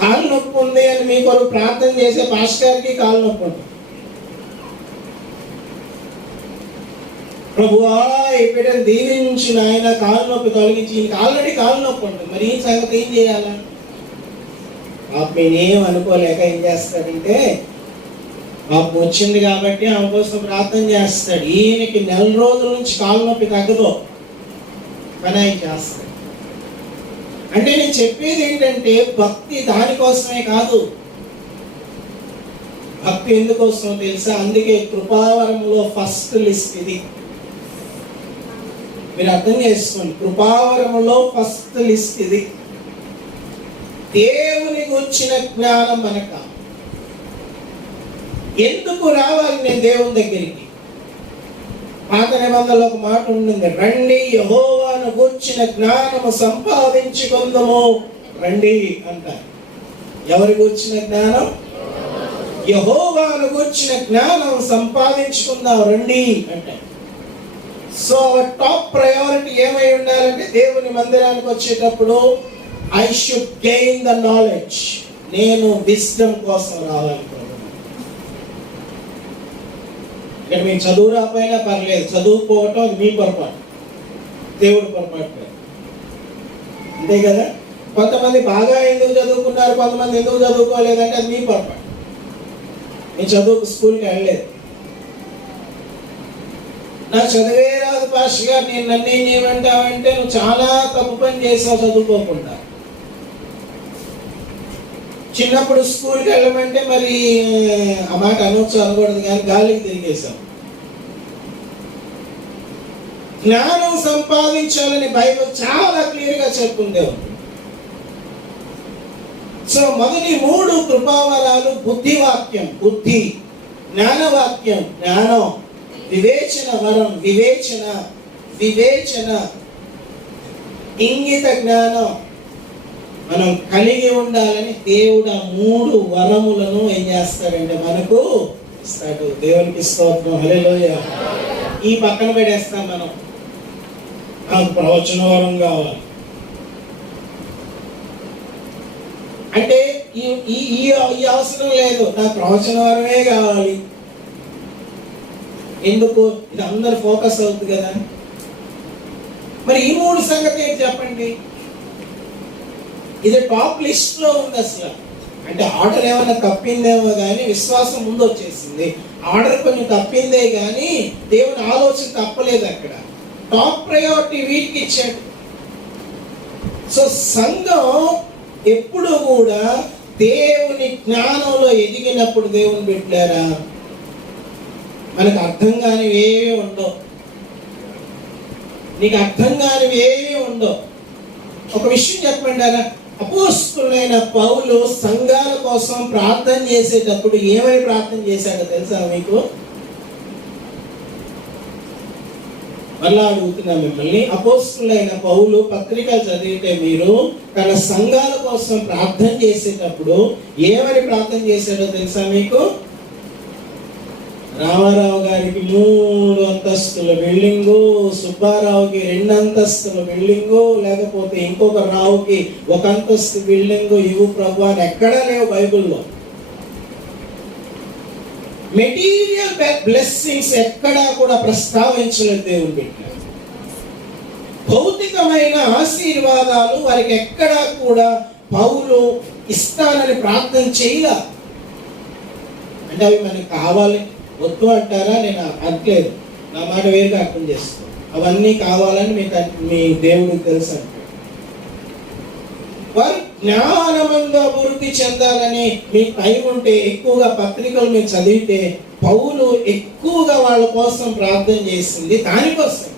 కాలు నొప్పి ఉంది అని మీ కొరకు ప్రార్థన చేసే పాస్టర్ గారికి కాలు నొప్పి ఉంటుంది. ప్రభువా ఈ బిడ్డను దీవించిన ఆయన కాలు నొప్పి తొలగించి, ఈయనకి ఆల్రెడీ కాలు నొప్పి ఉంటుంది, మరి ఈ సంగతి ఏం చేయాలా? నేనేం అనుకోలేక ఏం చేస్తాడంటే పాపం వచ్చింది కాబట్టి ఆమె కోసం ప్రార్థన చేస్తాడు. ఈయనకి 4 రోజుల నుంచి కాలు నొప్పి తగ్గదు, కానీ ఆయన చేస్తాడు. అంటే నేను చెప్పేది ఏంటంటే భక్తి దానికోసమే కాదు. భక్తి ఎందుకోసమో తెలుసా? అందుకే కృపావరంలో ఫస్ట్ లిస్ట్ ఇది. మీరు అర్థం చేసుకోండి, కృపావరములో ఫస్ట్ లిస్ట్ ఇది. దేవుని గురించిన జ్ఞానం మనక. ఎందుకు రావాలి నేను దేవుని దగ్గరికి? పాత నిబంధనలో ఒక మాట ఉంటుంది, రండి యెహోవాను గూర్చిన జ్ఞానము సంపాదించుకుందాము రండి అంటారు. ఎవరి గూర్చిన జ్ఞానం? యెహోవాను గూర్చిన జ్ఞానం సంపాదించుకుందాం రండి అంటారు. సో టాప్ ప్రయారిటీ ఏమై ఉండాలంటే దేవుని మందిరానికి వచ్చేటప్పుడు I should gain the knowledge. నేను విజ్డమ్ కోసం రావాలి. ఇక్కడ మీకు చదువు రాకపోయినా పర్లేదు, చదువుకోవటం అది మీ పొరపాటు, దేవుడి పొరపాటు కాదు. అంతే కదా? కొంతమంది బాగా ఎందుకు చదువుకున్నారు, కొంతమంది ఎందుకు చదువుకోలేదంటే అది మీ పొరపాటు. నేను చదువుకు స్కూల్కి వెళ్ళలేదు, నాకు చదివే రాదు పాస్టర్ గారు, నేను నన్ను ఏం చేయమంటావంటే నువ్వు చాలా తప్పు పని చేసావు చదువుకోకుండా. చిన్నప్పుడు స్కూల్కి వెళ్ళమంటే మరి ఆ మాట అనొచ్చు అనకూడదు కానీ గాలికి తిరిగేశాం. జ్ఞానం సంపాదించాలని బైబిల్ చాలా క్లియర్గా చెప్పుకుందే. సో మొదటి 3 కృపావరాలు బుద్ధివాక్యం, బుద్ధి, జ్ఞానవాక్యం, జ్ఞానం, వివేచన వరం, వివేచన, ఇంగిత జ్ఞానం మనం కలిగి ఉండాలని దేవుడు ఆ 3 వరములను ఏం చేస్తాడంటే మనకు ఇస్తాడు. దేవునికి స్తోత్రం, హల్లెలూయా. ఈ పక్కన పెట్టేస్తాం మనం, నాకు ప్రవచన వరం కావాలి అంటే ఈ అవసరం లేదు, నాకు ప్రవచన వరమే కావాలి. ఎందుకు? ఇది అందరు ఫోకస్ అవుతుంది కదా. మరి ఈ 3 సంగతి ఏంటి చెప్పండి? ఇది టాప్ లిస్ట్ లో ఉంది అసలు. అంటే ఆర్డర్ ఏమైనా తప్పిందేమో కానీ విశ్వాసం ముందు వచ్చేసింది. ఆర్డర్ కొంచెం తప్పిందే కానీ దేవుని ఆలోచన తప్పలేదు. అక్కడ టాప్ ప్రయారిటీ వీటికి ఇచ్చాడు. సో సంఘం ఎప్పుడు కూడా దేవుని జ్ఞానంలో ఎదిగినప్పుడు దేవుని పెట్టారా మనకు అర్థం కానివి ఏవి ఉండవు. నీకు అర్థం కానివి ఏవి ఉండవు. ఒక విషయం చెప్పండి, అపోస్తలుడైన పౌలు సంఘాల కోసం ప్రార్థన చేసేటప్పుడు ఏమని ప్రార్థన చేశాడో తెలుసా మీకు? మళ్ళా అడుగుతున్నా మిమ్మల్ని. అపోస్తలుడైన పౌలు పత్రిక చదివితే మీరు తన సంఘాల కోసం ప్రార్థన చేసేటప్పుడు ఏమని ప్రార్థన చేశాడో తెలుసా మీకు? రామారావు గారికి 3 అంతస్తుల బిల్డింగు, సుబ్బారావుకి 2 అంతస్తుల బిల్డింగు, లేకపోతే ఇంకొక రావుకి 1 అంతస్తు బిల్డింగు ఇవ్వు ప్రభు అని ఎక్కడా లేవు బైబిల్లో. మెటీరియల్ బ్లెస్సింగ్స్ ఎక్కడా కూడా ప్రస్తావించలేదు దేవుని బిడ్డ. భౌతికమైన ఆశీర్వాదాలు వారికి ఎక్కడా కూడా పౌలు ఇస్తానని ప్రార్థన చేయలా. అంటే అవి మనకి కావాలి వద్దు అంటారా? నేను అనట్లేదు, నా మాట వేరుగా అర్థం చేస్తాను. అవన్నీ కావాలని మీ దేవుడికి తెలుసు అంటే వారు జ్ఞానమందు అభివృద్ధి చెందాలని మీకు టైం ఉంటే ఎక్కువగా పత్రికలు మీరు చదివితే పౌలు ఎక్కువగా వాళ్ళ కోసం ప్రార్థన చేసింది దానికోసం.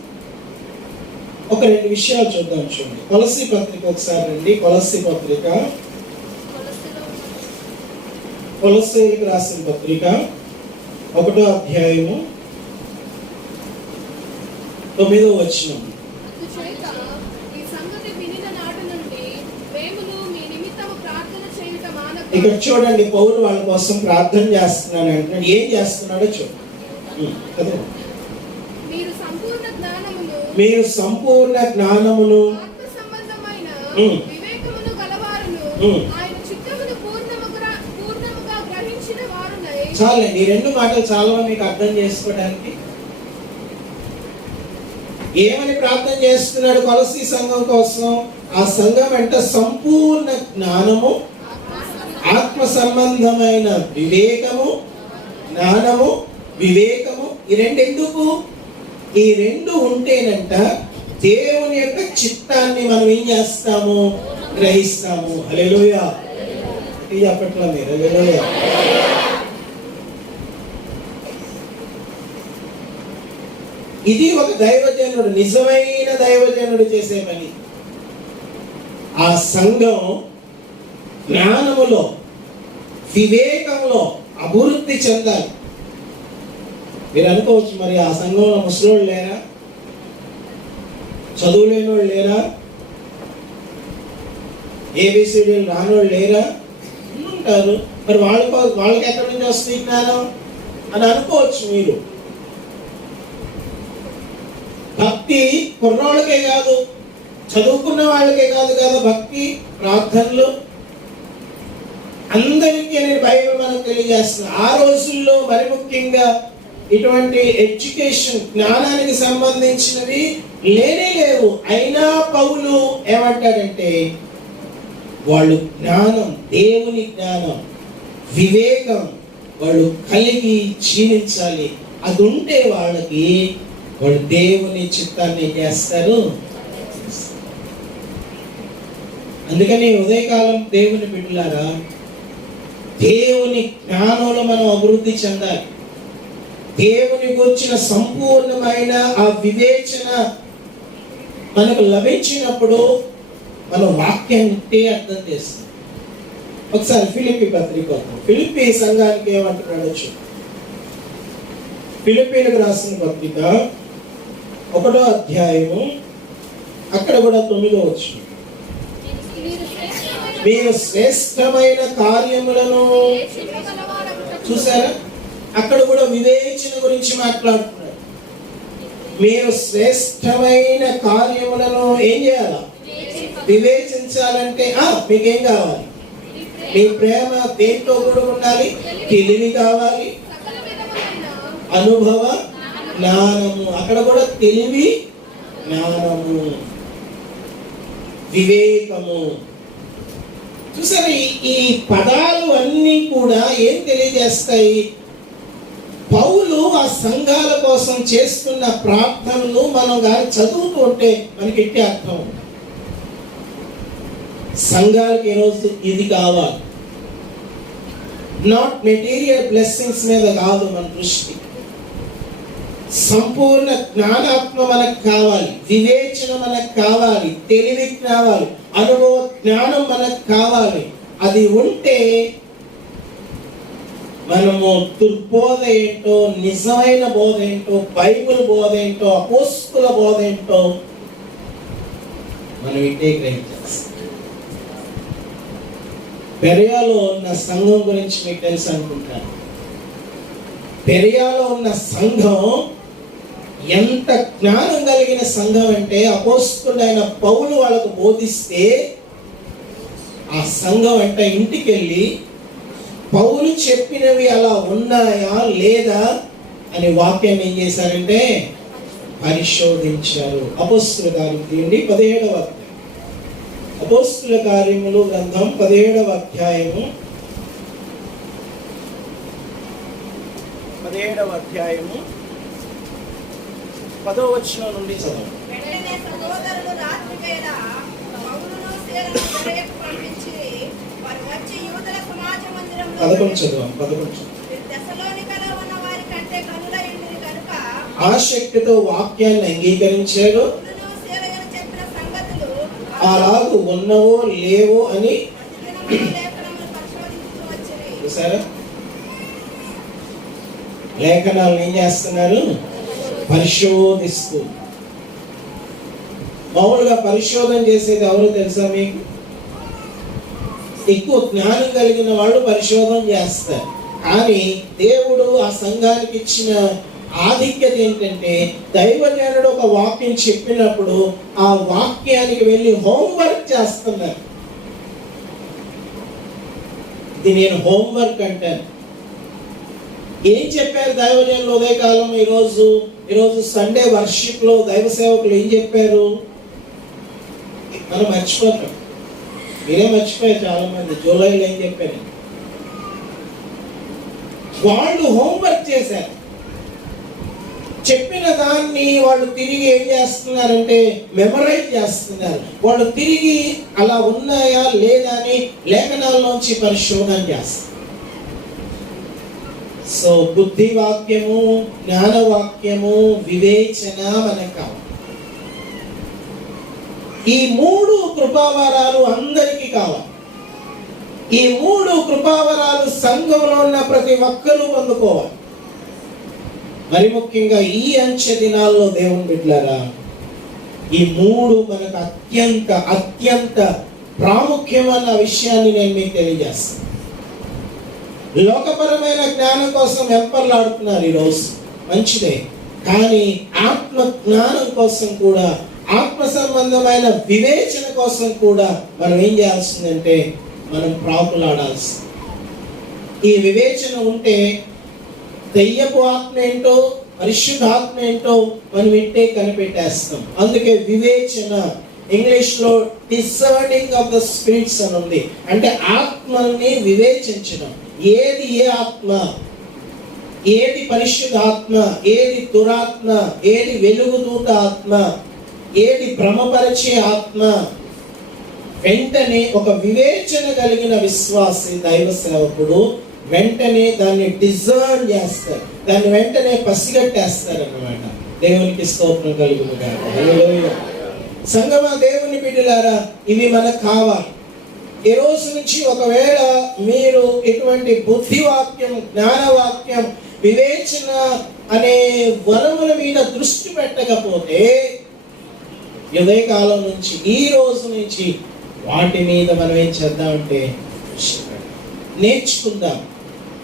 ఒక 2 విషయాలు చూద్దాం. చూడండి కొలస్సీ పత్రిక ఒకసారి రండి. కొలస్సీ పత్రిక, కొలస్సీలకు రాసిన పత్రిక 1వ అధ్యాయము 9వ వచనం. ఇక్కడ చూడండి, పౌలు వాళ్ళ కోసం ప్రార్థన చేస్తున్నాడు అంటున్నాడు. ఏం చేస్తున్నాడో చూడండి. మీరు సంపూర్ణ జ్ఞానమును చాలండి. ఈ 2 మాటలు చాలా మీకు అర్థం చేసుకోవడానికి. ఏమని ప్రార్థన చేస్తున్నాడు కొలస్సీ సంఘం కోసం? ఆ సంఘం అంటే సంపూర్ణ జ్ఞానము, ఆత్మ సంబంధమైన వివేకము, జ్ఞానము, వివేకము. ఈ 2 ఎందుకు? ఈ 2 ఉంటేనంట దేవుని యొక్క చిత్తాన్ని మనం ఏం చేస్తాము? గ్రహిస్తాము. హల్లెలూయా. ఇది అప్పట్లో మీరు హల్లెలూయా. ఇది ఒక దైవజనుడు, నిజమైన దైవజనుడు చేసే పని. ఆ సంఘం జ్ఞానములో, వివేకంలో అభివృద్ధి చెందాలి. మీరు అనుకోవచ్చు, మరి ఆ సంఘంలో ముసలోళ్ళు లేరా? చదువు లేని వాళ్ళు లేరా? ఏబిసిడీలు రానోళ్ళు లేరా? ఉంటారు. మరి వాళ్ళకి ఎక్కడి నుంచి వస్తుంది జ్ఞానం అని అనుకోవచ్చు మీరు. భక్తి కుర్రోళ్ళకే కాదు, చదువుకున్న వాళ్ళకే కాదు కదా భక్తి, ప్రార్థనలు అందరికీ నేను బైబిల్ మనకు తెలియజేస్తున్నా. ఆ రోజుల్లో మరి ముఖ్యంగా ఇటువంటి ఎడ్యుకేషన్, జ్ఞానానికి సంబంధించినవి లేనే లేవు. అయినా పౌలు ఏమంటాడంటే వాళ్ళు జ్ఞానం, దేవుని జ్ఞానం, వివేకం వాళ్ళు కలిగి జీవించాలి. అది ఉంటే వాళ్ళకి వాళ్ళు దేవుని చిత్తాన్ని చేస్తారు. అందుకని ఉదయకాలం దేవుని బిడ్డలారా, దేవుని జ్ఞానంలో మనం అభివృద్ధి చెందాలి. దేవుని గురించిన సంపూర్ణమైన ఆ వివేచన మనకు లభించినప్పుడు మనం వాక్యాన్ని అర్థం చేస్తాం. ఒకసారి ఫిలిప్పీ పత్రిక, ఫిలిప్పీ సంఘానికి ఏమంటున్నాడో చూడండి. ఫిలిప్పీలకు రాసిన పత్రిక 1వ అధ్యాయము, అక్కడ కూడా 9వ వచనం. మీరు శ్రేష్టమైన కార్యములను చూసారా, అక్కడ కూడా వివేచన గురించి మాట్లాడుతున్నారు. మీరు శ్రేష్టమైన కార్యములను ఏం చేయాలా? వివేచించాలంటే మీకేం కావాలి? మీ ప్రేమ దేంతో కూడా ఉండాలి? తెలివి కావాలి, అనుభవ జ్ఞానము. అక్కడ కూడా తెలివి, జ్ఞానము, వివేకము. చూసారా, ఈ పదాలు అన్నీ కూడా ఏం తెలియజేస్తాయి? పౌలు ఆ సంఘాల కోసం చేస్తున్న ప్రార్థనలు మనం కానీ చదువుతూ ఉంటే మనకి ఇట్టే అర్థం. సంఘాలకి ఈరోజు ఇది కావాలి. నాట్ మెటీరియల్ బ్లెస్సింగ్స్ మీద కాదు మన దృష్టి. సంపూర్ణ జ్ఞానాత్మ మనకు కావాలి, వివేచన మనకు కావాలి, తెలివి కావాలి, అనుభవ జ్ఞానం మనకు కావాలి. అది ఉంటే మనము దుర్బోధ ఏంటో, నిజమైన బోధ ఏంటో, బైబిల్ బోధ ఏంటో, అపోస్తుల బోధ ఏంటో మనం ఇట్టే గ్రహించాలి. బెరయాలో ఉన్న సంఘం గురించి మీకు తెలుసు అనుకుంటాను. బెరయాలో ఉన్న సంఘం ఎంత జ్ఞానం కలిగిన సంఘం అంటే, అపోస్తలుడైన పౌలు వాళ్ళకు బోధిస్తే ఆ సంఘం అంటే ఇంటికి వెళ్ళి పౌలు చెప్పినవి అలా ఉన్నాయా లేదా అని వాక్యాన్ని ఏం చేశారంటే పరిశోధించారు. అపోస్తలుల కార్యం తీయండి 17వ అధ్యాయం. అపోస్తలుల కార్యములు గ్రంథం 17వ అధ్యాయము 10వ వచనం నుండి చదవండి. ఆసక్తితో వాక్యాన్ని అంగీకరించారు. అలాగూ ఉన్నవో లేవో అని చూసారా, లేఖనాలను ఏం చేస్తున్నారు? పరిశోధిస్తూ. మామూలుగా పరిశోధన చేసేది ఎవరో తెలుసా మీకు? ఎక్కువ జ్ఞానం కలిగిన వాళ్ళు పరిశోధన చేస్తారు. కానీ దేవుడు ఆ సంఘానికి ఇచ్చిన ఆధిక్యత ఏంటంటే, దైవజనుడు ఒక వాక్యం చెప్పినప్పుడు ఆ వాక్యానికి వెళ్ళి హోంవర్క్ చేస్తున్నారు. ఇది నేను హోంవర్క్ అంటాను. ఏం చెప్పారు దైవజనులు ఉదయకాలం? ఈరోజు సండే వర్షిప్ లో దైవ సేవకులు ఏం చెప్పారు? మనం మర్చిపోతాం. మీరే మర్చిపోయారు చాలా మంది. జూలైలో ఏం చెప్పారు? వాళ్ళు హోంవర్క్ చేశారు. చెప్పిన దాన్ని వాళ్ళు తిరిగి ఏం చేస్తున్నారంటే మెమరైజ్ చేస్తున్నారు. వాళ్ళు తిరిగి అలా ఉన్నాయా లేదా అని లేఖనాల్లోంచి పరిశోధన చేస్తారు. సో బుద్ధి వాక్యము, జ్ఞాన వాక్యము, వివేచన మనకు కావాలి. ఈ 3 కృపావరాలు అందరికీ కావాలి. ఈ 3 కృపావరాలు సంఘంలో ఉన్న ప్రతి ఒక్కరూ పొందుకోవాలి. మరి ముఖ్యంగా ఈ అంచె దినాల్లో దేవుని బిడ్డలారా, ఈ 3 మనకు అత్యంత ప్రాముఖ్యమైన విషయాన్ని నేను మీకు తెలియజేస్తాను. లోకపరమైన జ్ఞానం కోసం వెంపర్లాడుతున్నారు ఈరోజు, మంచిదే. కానీ ఆత్మ జ్ఞానం కోసం కూడా, ఆత్మ సంబంధమైన వివేచన కోసం కూడా మనం ఏం చేయాల్సిందంటే మనం ప్రాకులాడాల్సి. ఈ వివేచన ఉంటే దయ్యపు ఆత్మ ఏంటో, పరిశుద్ధాత్మ ఏంటో మనం ఇంటే కనిపెట్టేస్తాం. అందుకే వివేచన, ఇంగ్లీష్ లో డిసర్నింగ్ ఆఫ్ ద స్పిరిట్స్ అని ఉంది. అంటే ఆత్మల్ని వివేచించడం. ఏది ఏ ఆత్మ, ఏది పరిశుద్ధాత్మ, ఏది దురాత్మ, ఏది వెలుగుదూత ఆత్మ, ఏది భ్రమపరిచే ఆత్మ, వెంటనే ఒక వివేచన కలిగిన విశ్వాసి దైవ సేవకుడు వెంటనే దాన్ని డిజర్న్ చేస్తారు, దాన్ని వెంటనే పసిగట్టేస్తారు అన్నమాట. దేవునికి స్తోత్రం కలుగును గాక. హల్లెలూయా. సంగమా, దేవుని బిడ్డలారా, ఇవి మనకు కావాలి. ఈ రోజు నుంచి ఒకవేళ మీరు ఇటువంటి బుద్ధివాక్యం, జ్ఞానవాక్యం, వివేచన అనే వరముల మీద దృష్టి పెట్టకపోతే ఉదయకాలం నుంచి, ఈ రోజు నుంచి వాటి మీద మనం ఏం చేద్దామంటే నేర్చుకుందాం,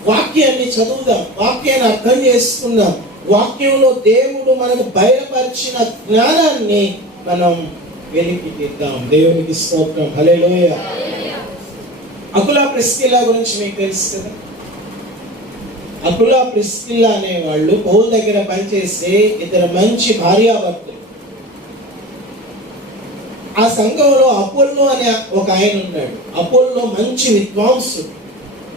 వాక్యాన్ని చదువుదాం, వాక్యాన్ని అర్థం చేసుకుందాం, వాక్యంలో దేవుడు మనకు బయలుపరిచిన జ్ఞానాన్ని మనం వెలికి తీద్దాం. దేవునికి స్తోత్రం. హల్లెలూయా. అకులా ప్రిస్కిల్లా గురించి మీకు తెలుసు కదా. అకులా ప్రిస్కిల్లా అనే వాళ్ళు పౌలు దగ్గర పనిచేసే ఇద్దరు మంచి భార్యాభర్తలు. ఆ సంఘంలో అపోల్లో అనే ఒక ఆయన ఉన్నాడు. అపోల్లో మంచి విద్వాంసుడు,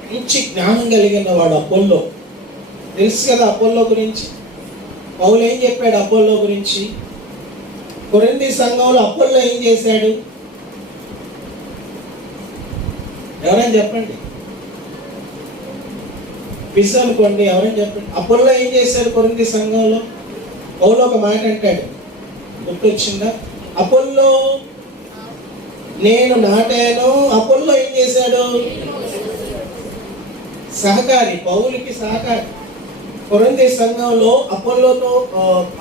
మంచి జ్ఞానం కలిగిన వాడు. అపోల్లో తెలుసు కదా అపోల్లో గురించి. పౌలు ఏం చెప్పాడు అపోల్లో గురించి? కొరింథీ సంఘంలో అపోల్లో ఏం చేశాడు? ఎవరైనా చెప్పండి. పిస్ అనుకోండి, ఎవరైనా చెప్పండి. అపోల్లో ఏం చేశాడు కొరింథీ సంఘంలో? పౌలు ఒక మాట అంటాడు, గుర్తొచ్చిందా? అపోల్లో నేను నాటాను. అపోల్లో ఏం చేశాడు? సహకారి, పౌలుకి సహకారి. కొరింథీ సంఘంలో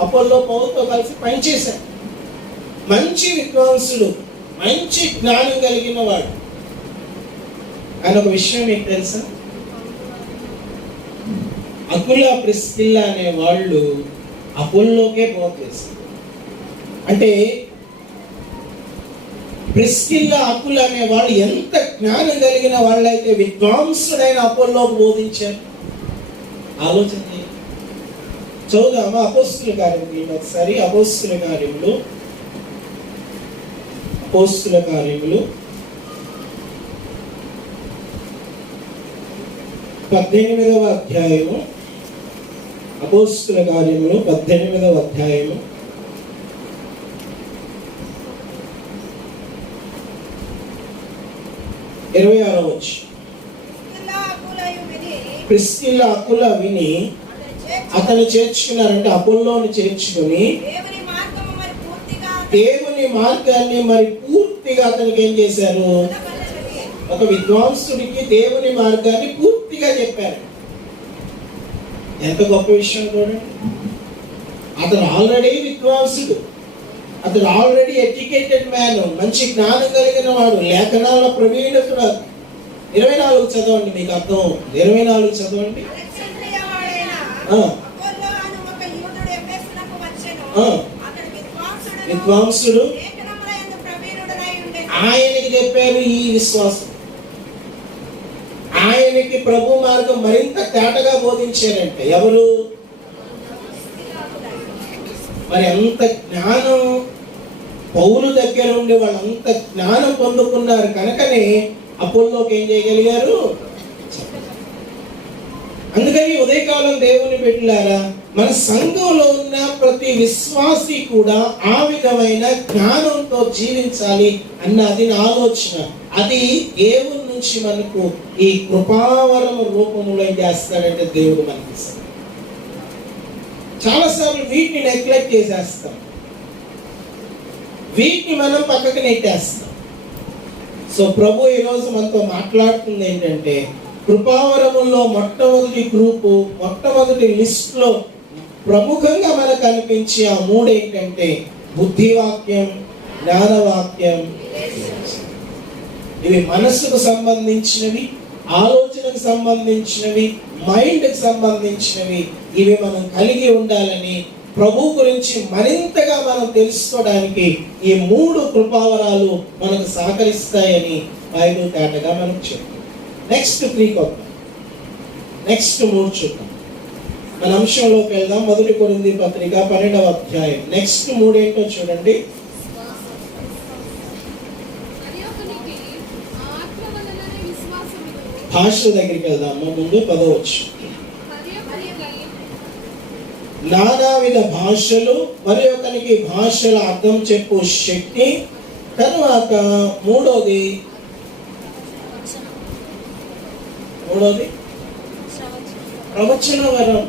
అపోల్లో పౌలుతో కలిసి పనిచేశాడు. మంచి విద్వాంసుడు, మంచి జ్ఞానం కలిగిన వాడు. అని ఒక విషయం మీకు తెలుసా? అకులా ప్రిస్కిల్లా అనే వాళ్ళు అపోల్లోకే పోతేశారు. అంటే ప్రిస్కిల్లా, అకులా అనే వాళ్ళు ఎంత జ్ఞానం కలిగిన వాళ్ళైతే విద్వాంసుడైన అపోల్లోకి బోధించారు. ఆలోచన చదువుదామా అపోస్తుల కార్యములు ఒకసారి. అపోస్తుల కార్యములు 18వ అధ్యాయము. అపోస్తుల కార్యములు 18వ అధ్యాయము 26వ వచనం. ప్రిస్కిల్లా, అకులా విని అతను చేర్చుకున్నారంటే అపోల్లోని చేర్చుకుని దేవుని మార్గాన్ని మరి పూర్తిగా అతనికి ఏం చేశారు? ఒక విద్వాంసుడికి దేవుని మార్గాన్ని పూర్తిగా చెప్పారు. ఎంత గొప్ప విషయం చూడండి. అతను ఆల్రెడీ విద్వాంసుడు, అతను ఆల్రెడీ ఎడ్యుకేటెడ్ మ్యాన్, మంచి జ్ఞానం కలిగిన వాడు, లేఖనాల ప్రవీణుడు. 24 చదవండి, మీకు అర్థం అవుతుంది. 24 చదవండి. విద్వాంసుడు, ఆయనకి చెప్పారు ఈ విశ్వాసం. ఆయనకి ప్రభు మార్గం మరింత తేటగా బోధించారంటే ఎవరు? మరి అంత జ్ఞానం పౌలు దగ్గర ఉండి వాళ్ళంత జ్ఞానం పొందుకున్నారు కనుకనే అపోల్లోకి ఏం చేయగలిగారు? అందుకని ఉదయకాలం దేవుని బిడ్డలారా, మన సంఘంలో ఉన్న ప్రతి విశ్వాసి కూడా ఆ విధమైన జ్ఞానంతో జీవించాలి అన్నది నా ఆలోచన. అది దేవుని నుంచి మనకు ఈ కృపావరం రూపంలో ఏం చేస్తాడంటే దేవుడు మనకి చాలాసార్లు వీటిని నెగ్లెక్ట్ చేసేస్తాం, వీటిని మనం పక్కకు నెట్టేస్తాం. సో ప్రభు ఈరోజు మనతో మాట్లాడుతుంది ఏంటంటే, కృపావరములో మొట్టమొదటి గ్రూపు, మొట్టమొదటి లిస్ట్ లో ప్రముఖంగా మనకు కనిపించే ఆ మూడు ఏంటంటే బుద్ధివాక్యం, జ్ఞానవాక్యం. ఇవి మనస్సుకు సంబంధించినవి, ఆలోచనకు సంబంధించినవి, మైండ్కి సంబంధించినవి. ఇవి మనం కలిగి ఉండాలని, ప్రభు గురించి మరింతగా మనం తెలుసుకోవడానికి ఈ మూడు కృపావరాలు మనకు సహకరిస్తాయని బైబిల్ తేటగా మనకు చెప్తుంది. నెక్స్ట్ 3 కొద్దాం, నెక్స్ట్ 3 చూద్దాం. మన అంశంలోకి వెళ్దాం. 1 కొరింథీ పత్రిక 12వ అధ్యాయం. నెక్స్ట్ 3 ఏంటో చూడండి. భాష దగ్గరికి వెళ్దాం. ముందు 10వ వచనం. నానావిధ భాషలు, మరి ఒకరికి భాషల అర్థం చెప్పు శక్తి తర్వాత మూడోది ప్రవచన వరం.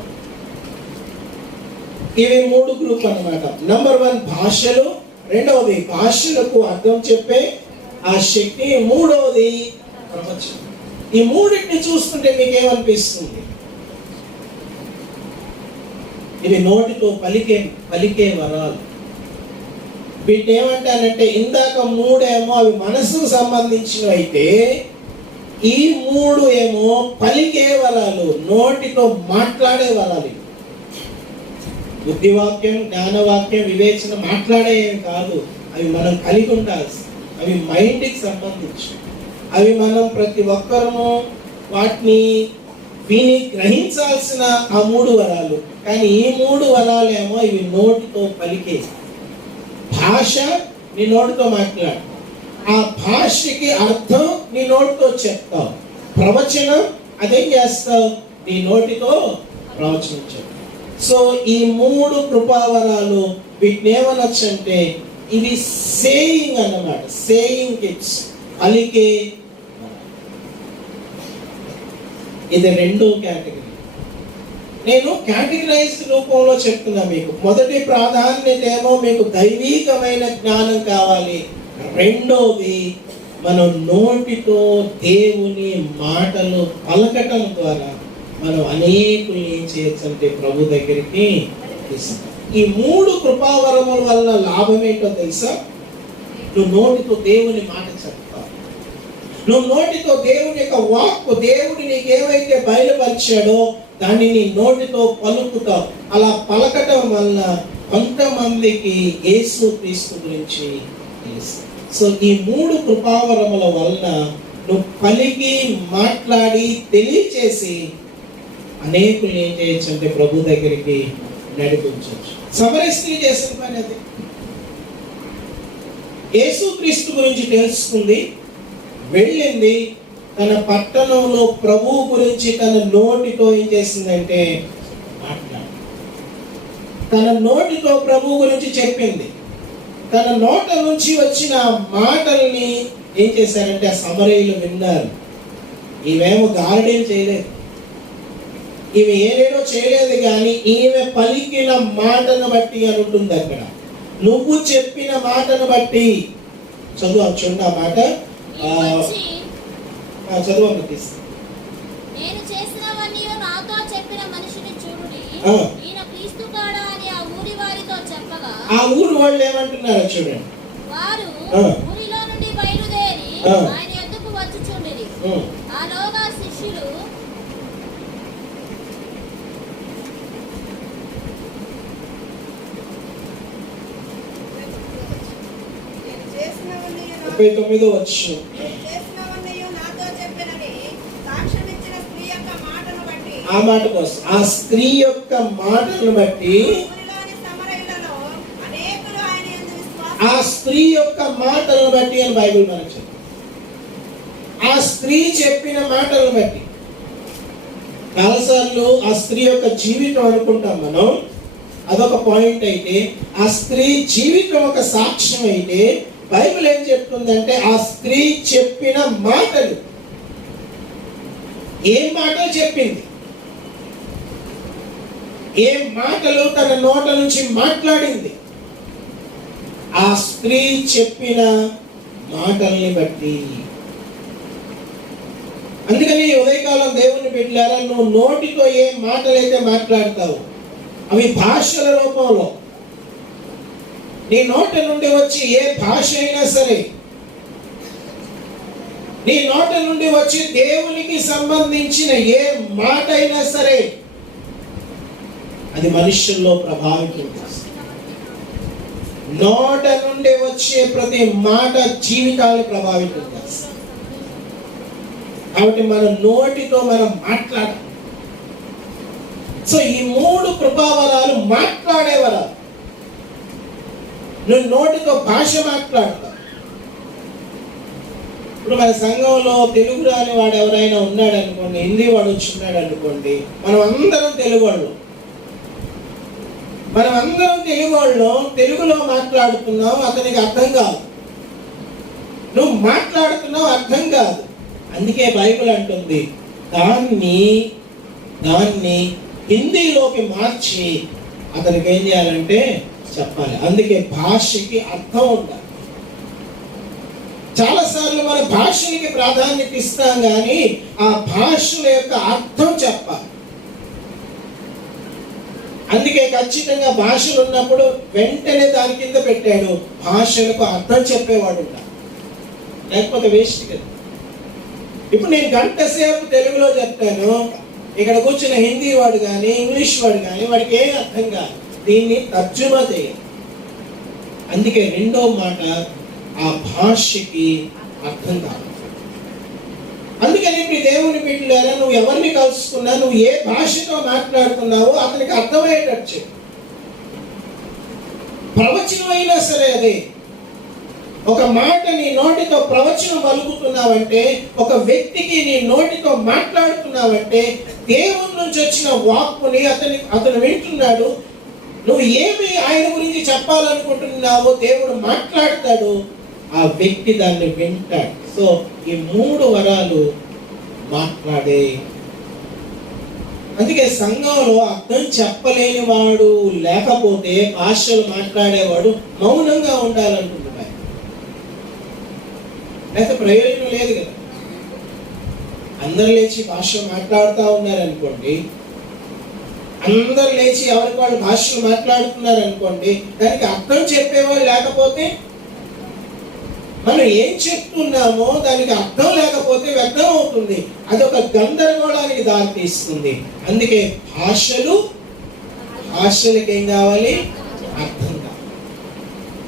ఇవి 3 గ్రూప్ అన్నమాట. నంబర్ 1 భాషలు, రెండవది భాషలకు అర్థం చెప్పే ఆ శక్తి, మూడవది ప్రవచనం. ఈ మూడింటిని చూస్తుంటే మీకు ఏమనిపిస్తుంది? ఇవి నోటితో పలికే వరాలు. వీటిని ఏమంటానంటే, ఇందాక 3 ఏమో అవి మనసుకు సంబంధించినవి అయితే, ఈ 3 ఏమో పలికే వరాలు, నోటితో మాట్లాడే వరాలు. బుద్ధివాక్యం, జ్ఞానవాక్యం, వివేచన మాట్లాడేవి కాదు. అవి మనం కలిగి ఉండాల్సి, అవి మైండ్కి సంబంధించి, అవి మనం ప్రతి ఒక్కరము వాటిని విని గ్రహించాల్సిన ఆ 3 వరాలు. కానీ ఈ 3 వరాలేమో ఇవి నోటితో పలికే. భాష నీ నోటితో మాట్లాడు, ఆ భాషకి అర్థం నీ నోటితో చెప్తావు. ప్రవచనం అదేం చేస్తావు? నీ నోటితో ప్రవచనం చెప్తావు. సో ఈ 3 కృపావరాలు వీటిని ఏమనొచ్చంటే ఇవి సేయింగ్ అన్నమాట. సేయింగ్ గిఫ్ట్స్, పలికే. ఇది 2వ కేటగిరీ. నేను కేటగిరైజ్డ్ రూపంలో చెప్తున్నా మీకు. మొదటి ప్రాధాన్యత ఏమో మీకు దైవీకమైన జ్ఞానం కావాలి. రెండోది మనం నోటితో దేవుని మాటలు పలకటం ద్వారా మనం అనేకులు ఏం చేయొచ్చు అంటే ప్రభు దగ్గరికి తీసుకుంటాం. ఈ 3 కృపావరముల వల్ల లాభం ఏంటో తెలుసా? నువ్వు నోటితో దేవుని మాట చెప్తావు. నువ్వు నోటితో దేవుని యొక్క వాక్కు, దేవుడు నీకు ఏవైతే బయలుపరిచాడో దాన్ని నీ నోటితో పలుకుతావు. అలా పలకటం వల్ల కొంతమందికి యేసు క్రీస్తు గురించి తెలుసు. సో ఈ 3 కృపావరముల వలన నువ్వు పలికి మాట్లాడి తెలియచేసి అనేకులు ఏం చేయొచ్చు అంటే ప్రభు దగ్గరికి నడిపించవచ్చు. సమరయ స్త్రీ చేసిన పని అది. యేసు క్రీస్తు గురించి తెలుసుకుంది, వెళ్ళింది, తన పట్టణంలో ప్రభు గురించి తన నోటితో ఏం చేసిందంటే మాట్లాడు. తన నోటితో ప్రభు గురించి చెప్పింది. తన నోట నుంచి వచ్చిన మాటల్ని ఏం చేశారంటే ఆ సమరయులు విన్నారు. ఈమెమో గారడేం చేయలేదు, ఈమె ఏదేదో చేయలేదు, కానీ ఈమె పలికిన మాటను బట్టి అని ఉంటుంది అక్కడ. నువ్వు చెప్పిన మాటను బట్టి. చదువు చూడండి ఆ మాట. చదువు తీస్తా. నేను చేసినవన్నీ నాతో చెప్పిన మనిషిని చూడుడి, ఈయన క్రీస్తు కాడా అని ఆ ఊరి వారితో చెప్పగా, ఆ ఊరి వాళ్ళు ఏమంటున్నారో చూడండి. వారు ఊరిలో నుండి బయలుదేరి ఆయన ఎద్దుకు వచ్చుచుండిరి. ఆలోగా శిష్యులు ఆ మాట కోసం, ఆ స్త్రీ యొక్క మాటను బట్టి, ఆ స్త్రీ యొక్క మాటలను బట్టి అని బైబిల్ మనకు చెప్తుంది. ఆ స్త్రీ చెప్పిన మాటలను బట్టి. చాలాసార్లు ఆ స్త్రీ యొక్క జీవితం అనుకుంటాం మనం, అదొక పాయింట్ అయితే, ఆ స్త్రీ జీవితం ఒక సాక్ష్యం అయితే, బైబిల్ ఏం చెప్తుందంటే ఆ స్త్రీ చెప్పిన మాటలు, ఏం మాటలు చెప్పింది, ఏం మాటలు తన నోట నుంచి మాట్లాడింది, ఆ స్త్రీ చెప్పిన మాటల్ని బట్టి. అందుకని ఉదయకాలం దేవుని బిడ్డలారా, నువ్వు నోటితో ఏ మాటలైతే మాట్లాడతావు అవి భాషల రూపంలో, నీ నోట నుండి వచ్చి ఏ భాష అయినా సరే, నీ నోట నుండి వచ్చి దేవునికి సంబంధించిన ఏ మాట అయినా సరే, అది మనుషుల్లో ప్రభావితం చేస్తుంది. నోట నుండి వచ్చే ప్రతి మాట జీవితాన్ని ప్రభావితం చేస్తుంది. కాబట్టి మన నోటితో మనం మాట్లాడాలి. సో ఈ 3 కృపావరాలు మాట్లాడే వరాలు. నువ్వు నోటితో భాష మాట్లాడతావు. ఇప్పుడు మన సంఘంలో తెలుగు రాని వాడు ఎవరైనా ఉన్నాడు అనుకోండి, హిందీ వాడు వచ్చి ఉన్నాడు అనుకోండి, మనం అందరం తెలుగు వాళ్ళు, తెలుగులో మాట్లాడుతున్నాం, అతనికి అర్థం కాదు. నువ్వు మాట్లాడుతున్నావు అర్థం కాదు. అందుకే బైబిల్ అంటుంది దాన్ని హిందీలోకి మార్చి అతనికి ఏం చేయాలంటే చెప్పాలి. అందుకే భాషకి అర్థం ఉండాలి. చాలాసార్లు మన భాషలకి ప్రాధాన్యత ఇస్తాం కానీ ఆ భాషల యొక్క అర్థం చెప్పాలి. అందుకే ఖచ్చితంగా భాషలు ఉన్నప్పుడు వెంటనే దాని కింద పెట్టాడు, భాషలకు అర్థం చెప్పేవాడు ఉండాలి, లేకపోతే వేస్ట్ కదా. ఇప్పుడు నేను గంట సేపు తెలుగులో చెప్తాను, ఇక్కడ కూర్చున్న హిందీ వాడు కానీ ఇంగ్లీష్ వాడు కానీ వాడికి ఏం అర్థం కాదు. దీన్ని తర్జుమా చేయాలి. అందుకే రెండో మాట ఆ భాషకి అర్థం కాదు. అందుకని ఇప్పుడు దేవుని బిడ్డలారా, నువ్వు ఎవరిని కలుసుకున్నా, నువ్వు ఏ భాషతో మాట్లాడుతున్నావో అతనికి అర్థమయ్యేటట్టు చెప్పు. ప్రవచనం అయినా సరే అదే. ఒక మాట నీ నోటితో ప్రవచనం పలుకుతున్నావంటే, ఒక వ్యక్తికి నీ నోటితో మాట్లాడుతున్నావంటే దేవుని నుంచి వచ్చిన వాక్కుని అతను వింటున్నాడు. నువ్వు ఏమి ఆయన గురించి చెప్పాలనుకుంటున్నావో దేవుడు మాట్లాడతాడు, ఆ వ్యక్తి దాన్ని వింటాడు. సో ఈ 3 వరాలు మాట్లాడే. అందుకే సంఘంలో అర్థం చెప్పలేని వాడు లేకపోతే భాషలు మాట్లాడేవాడు మౌనంగా ఉండాలనుకుంటున్నాడు, లేకపోతే ప్రయోజనం లేదు కదా. అందరు లేచి భాష మాట్లాడుతూ ఉన్నారనుకోండి, అందరు లేచి ఎవరికి వాళ్ళు భాషలు మాట్లాడుతున్నారనుకోండి, దానికి అర్థం చెప్పేవాళ్ళు లేకపోతే, మనం ఏం చెప్తున్నామో దానికి అర్థం లేకపోతే వ్యర్థం అవుతుంది. అదొక గందరగోళానికి దారితీస్తుంది. అందుకే భాషలకి ఏం కావాలి? అర్థం కావాలి.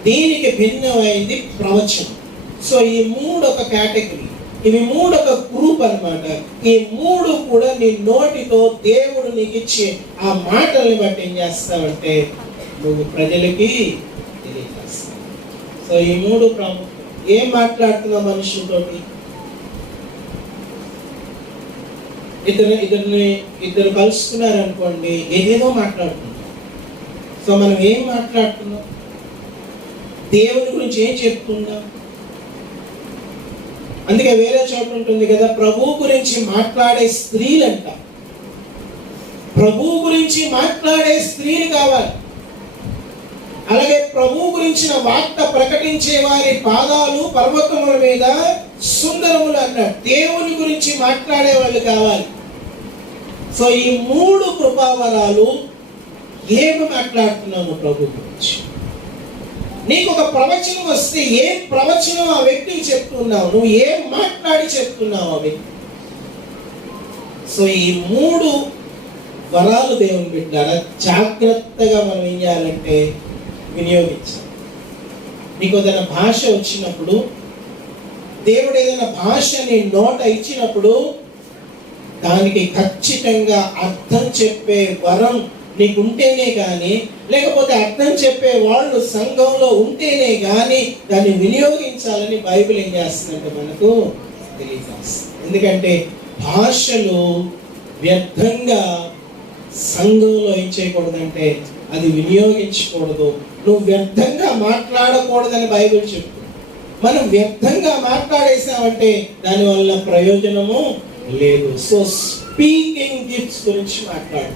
దీనికి భిన్నమైంది ప్రవచనం. సో ఈ 3 ఒక కేటగిరీ, ఇవి 3 ఒక గ్రూప్ అన్నమాట. ఈ 3 కూడా నీ నోటితో దేవుడు నీకు ఇచ్చే ఆ మాటల్ని బట్టి ఏం చేస్తావంటే నువ్వు ప్రజలకి తెలియజేస్తావు. సో ఈ 3 ప్రాముఖ్యం. ఏం మాట్లాడుతున్నా మనుషులతోటి? ఇద్దరు కలుసుకున్నారనుకోండి, ఏదేదో మాట్లాడుతున్నారు. సో మనం ఏం మాట్లాడుతున్నాం? దేవుని గురించి ఏం చెప్తున్నాం? అందుకే వేరే చోట ఉంటుంది కదా, ప్రభు గురించి మాట్లాడే స్త్రీలంట. ప్రభు గురించి మాట్లాడే స్త్రీలు కావాలి. అలాగే ప్రభు గురించిన వార్త ప్రకటించే వారి పాదాలు పర్వతముల మీద సుందరములు అన్నాడు. దేవుని గురించి మాట్లాడే వాళ్ళు కావాలి. సో ఈ 3 కృపావరాలు. ఏమి మాట్లాడుతున్నాము ప్రభు గురించి? నీకు ఒక ప్రవచనం వస్తే ఏ ప్రవచనం ఆ వ్యక్తికి చెప్తున్నావు? నువ్వు ఏం మాట్లాడి చెప్తున్నావు ఆ వ్యక్తి? సో ఈ 3 వరాలు దేవుని బిడ్డారా జాగ్రత్తగా మనం ఏం చేయాలంటే వినియోగించాలి. నీకు ఏదైనా భాష వచ్చినప్పుడు, దేవుడు ఏదైనా భాషని నోట ఇచ్చినప్పుడు దానికి ఖచ్చితంగా అర్థం చెప్పే వరం నీకు ఉంటేనే కానీ, లేకపోతే అర్థం చెప్పే వాళ్ళు సంఘంలో ఉంటేనే కానీ దాన్ని వినియోగించాలని బైబిల్ ఏం చేస్తుందంటే మనకు తెలియజేస్తుంది. ఎందుకంటే భాషలు వ్యర్థంగా సంఘంలో ఏం చేయకూడదంటే అది వినియోగించకూడదు. నువ్వు వ్యర్థంగా మాట్లాడకూడదని బైబిల్ చెప్తుంది. మనం వ్యర్థంగా మాట్లాడేసామంటే దానివల్ల ప్రయోజనము లేదు. సో స్పీకింగ్ గిఫ్ట్స్ గురించి మాట్లాడు.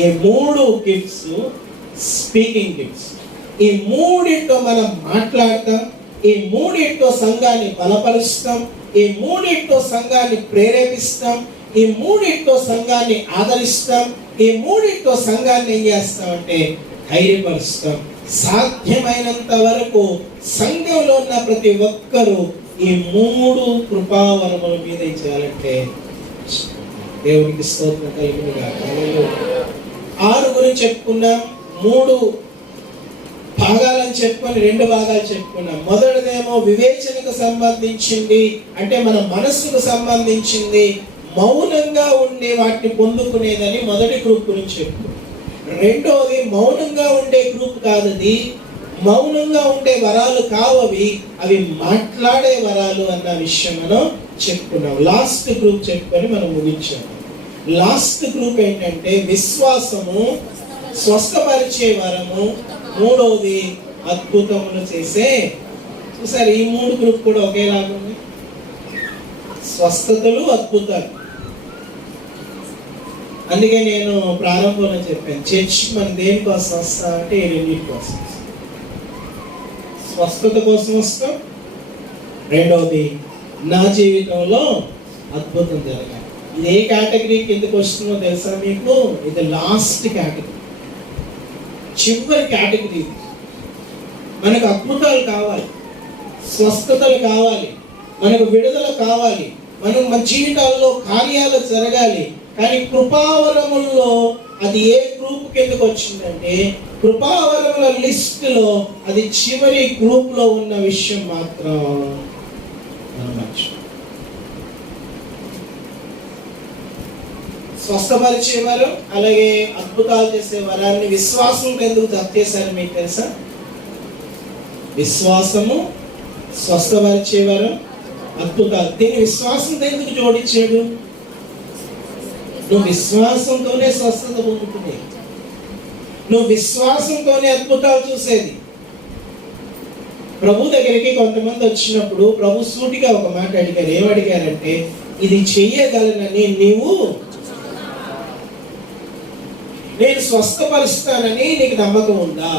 ఈ 3 గిఫ్ట్స్ స్పీకింగ్ గిఫ్ట్స్. ఈ 3తో మనం మాట్లాడతాం, ఈ 3తో సంఘాన్ని బలపరుస్తాం, ఈ 3తో సంఘాన్ని ప్రేరేపిస్తాం, ఈ 3తో సంఘాన్ని ఆదరిస్తాం, ఈ 3తో సంఘాన్ని ఏం చేస్తామంటే ధైర్యపరుస్తాం. సాధ్యమైనంత వరకు సంఘంలో ఉన్న ప్రతి ఒక్కరూ ఈ 3 కృపావరముల మీద ఏం చేయాలంటే దేవునికి స్తోత్రం కలుగునుగా. 6 గురించి చెప్పుకున్నాం, 3 భాగాలను చెప్పుకొని 2 భాగాలు చెప్పుకున్నాం. మొదటిదేమో వివేచనకు సంబంధించింది, అంటే మన మనస్సుకు సంబంధించింది, మౌనంగా ఉండే వాటిని పొందుకునేదని మొదటి గ్రూప్ గురించి చెప్పుకున్నాం. రెండోది మౌనంగా ఉండే గ్రూప్ కాదది, మౌనంగా ఉండే వరాలు కావవి, అవి మాట్లాడే వరాలు అన్న విషయం మనం చెప్పుకున్నాం. లాస్ట్ గ్రూప్ చెప్పుకొని మనం ముగించాము. లాస్ట్ గ్రూప్ ఏంటంటే విశ్వాసము, స్వస్థపరిచే వరము, మూడవది అద్భుతములు చేసే చూసారు, ఈ 3 గ్రూప్ కూడా ఒకేలాగా ఉంది. స్వస్థతలు, అద్భుతాలు. అందుకే నేను ప్రారంభంలో చెప్పాను, చర్చ్ మన దేనికోసం వస్తా అంటే ఈ రెండింటి కోసం. స్వస్థత కోసం వస్తాం, రెండవది నా జీవితంలో అద్భుతం జరగాలి. ఇది ఏ కేటగిరీ కిందకు వస్తుందో తెలుసా మీకు? ఇది లాస్ట్ కేటగిరీ, చివరి కేటగిరీ. మనకు అద్భుతాలు కావాలి, స్వస్థతలు కావాలి, మనకు విడుదల కావాలి, మన జీవితాల్లో కార్యాలు జరగాలి. కానీ కృపావరముల్లో అది ఏ గ్రూప్ కిందకు వచ్చిందంటే, కృపావరముల లిస్టులో అది చివరి గ్రూప్ లో ఉన్న విషయం మాత్రం స్వస్థపరిచేవారు, అలాగే అద్భుతాలు చేసే వరాన్ని విశ్వాసంతో ఎందుకు తప్పేశారు మీకు తెలుసా? విశ్వాసము, స్వస్థపరిచేవారు, అద్భుతాలు. దీన్ని విశ్వాసంతో ఎందుకు జోడించాడు? నువ్వు విశ్వాసంతోనే స్వస్థత పొందుతుంది, నువ్వు విశ్వాసంతోనే అద్భుతాలు చూసేది. ప్రభు దగ్గరికి కొంతమంది వచ్చినప్పుడు ప్రభు సూటిగా ఒక మాట అడిగారు. ఏమడిగారంటే, ఇది చెయ్యగలనని నీవు, నేను స్వస్థపరుస్తానని నీకు నమ్మకం ఉందా?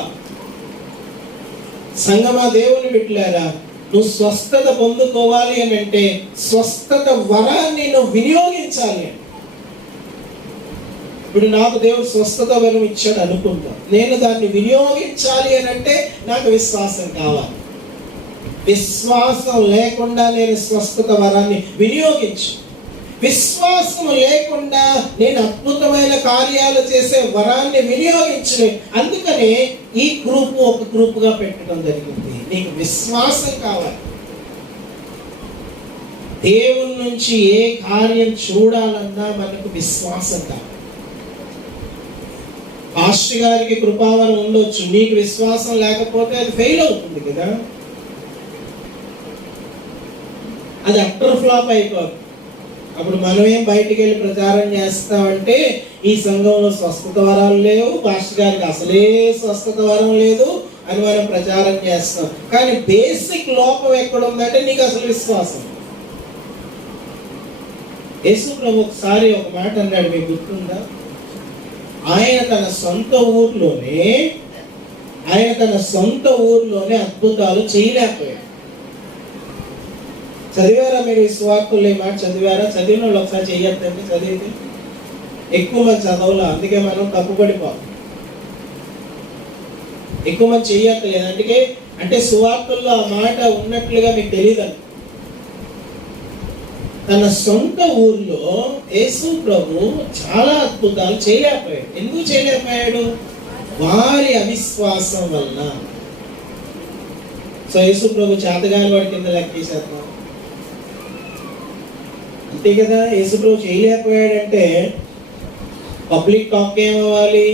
సంగమా, దేవుని బిడ్డలారా, నువ్వు స్వస్థత పొందుకోవాలి అని అంటే స్వస్థత వరాన్ని నువ్వు వినియోగించాలి. ఇప్పుడు నాకు దేవుడు స్వస్థత వరం ఇచ్చాడు అనుకుంటా, నేను దాన్ని వినియోగించాలి అని అంటే నాకు విశ్వాసం కావాలి. విశ్వాసం లేకుండా నేను స్వస్థత వరాన్ని వినియోగించు, విశ్వాసం లేకుండా నేను అద్భుతమైన కార్యాలు చేసే వరాన్ని వినియోగించలే. అందుకనే ఈ గ్రూప్ ఒక గ్రూప్ గా పెట్టడం జరిగింది. నీకు విశ్వాసం కావాలి. దేవుని నుంచి ఏ కార్యం చూడాలన్నా మనకు విశ్వాసం కావాలి. పాస్టర్ గారికి కృపావరం ఉండొచ్చు, నీకు విశ్వాసం లేకపోతే అది ఫెయిల్ అవుతుంది కదా, అది అట్టర్ ఫ్లాప్ అయిపోతుంది. అప్పుడు మనమేం బయటికి వెళ్ళి ప్రచారం చేస్తామంటే, ఈ సంఘంలో స్వస్థత వరాలు లేవు, పాస్టర్ గారికి అసలే స్వస్థత వరం లేదు అని మనం ప్రచారం చేస్తాం. కానీ బేసిక్ లోపం ఎక్కడ ఉందంటే నీకు అసలు విశ్వాసం. యేసు ప్రభు ఒకసారి ఒక మాట అన్నాడు, మీకు గుర్తుందా? ఆయన తన సొంత ఊర్లోనే అద్భుతాలు చేయలేకపోయాడు. చదివారా మీరు ఈ సువార్తలు? ఈ మాట చదివారా? చదివిన వాళ్ళు ఒకసారి చెయ్యొద్దండి. చదివితే ఎక్కువ మంది చదవలా, అందుకే మనం తప్పుపడిపోతాం. ఎక్కువ మంది చెయ్యట్లేదు. అందుకే అంటే సువార్తల్లో ఆ మాట ఉన్నట్లుగా మీకు తెలియదండి. తన సొంత ఊర్లో యేసు ప్రభు చాలా అద్భుతాలు చేయలేకపోయాడు. ఎందుకు చేయలేకపోయాడు? వారి అవిశ్వాసం వలన. సో యేసు ప్రభు చేతగాని వాడి కింద లెక్కేసేద్దాం, అంతే కదా. యేసు ప్రభు చేయలేకపోయాడంటే పబ్లిక్ టాక్ ఏమవ్వాలి?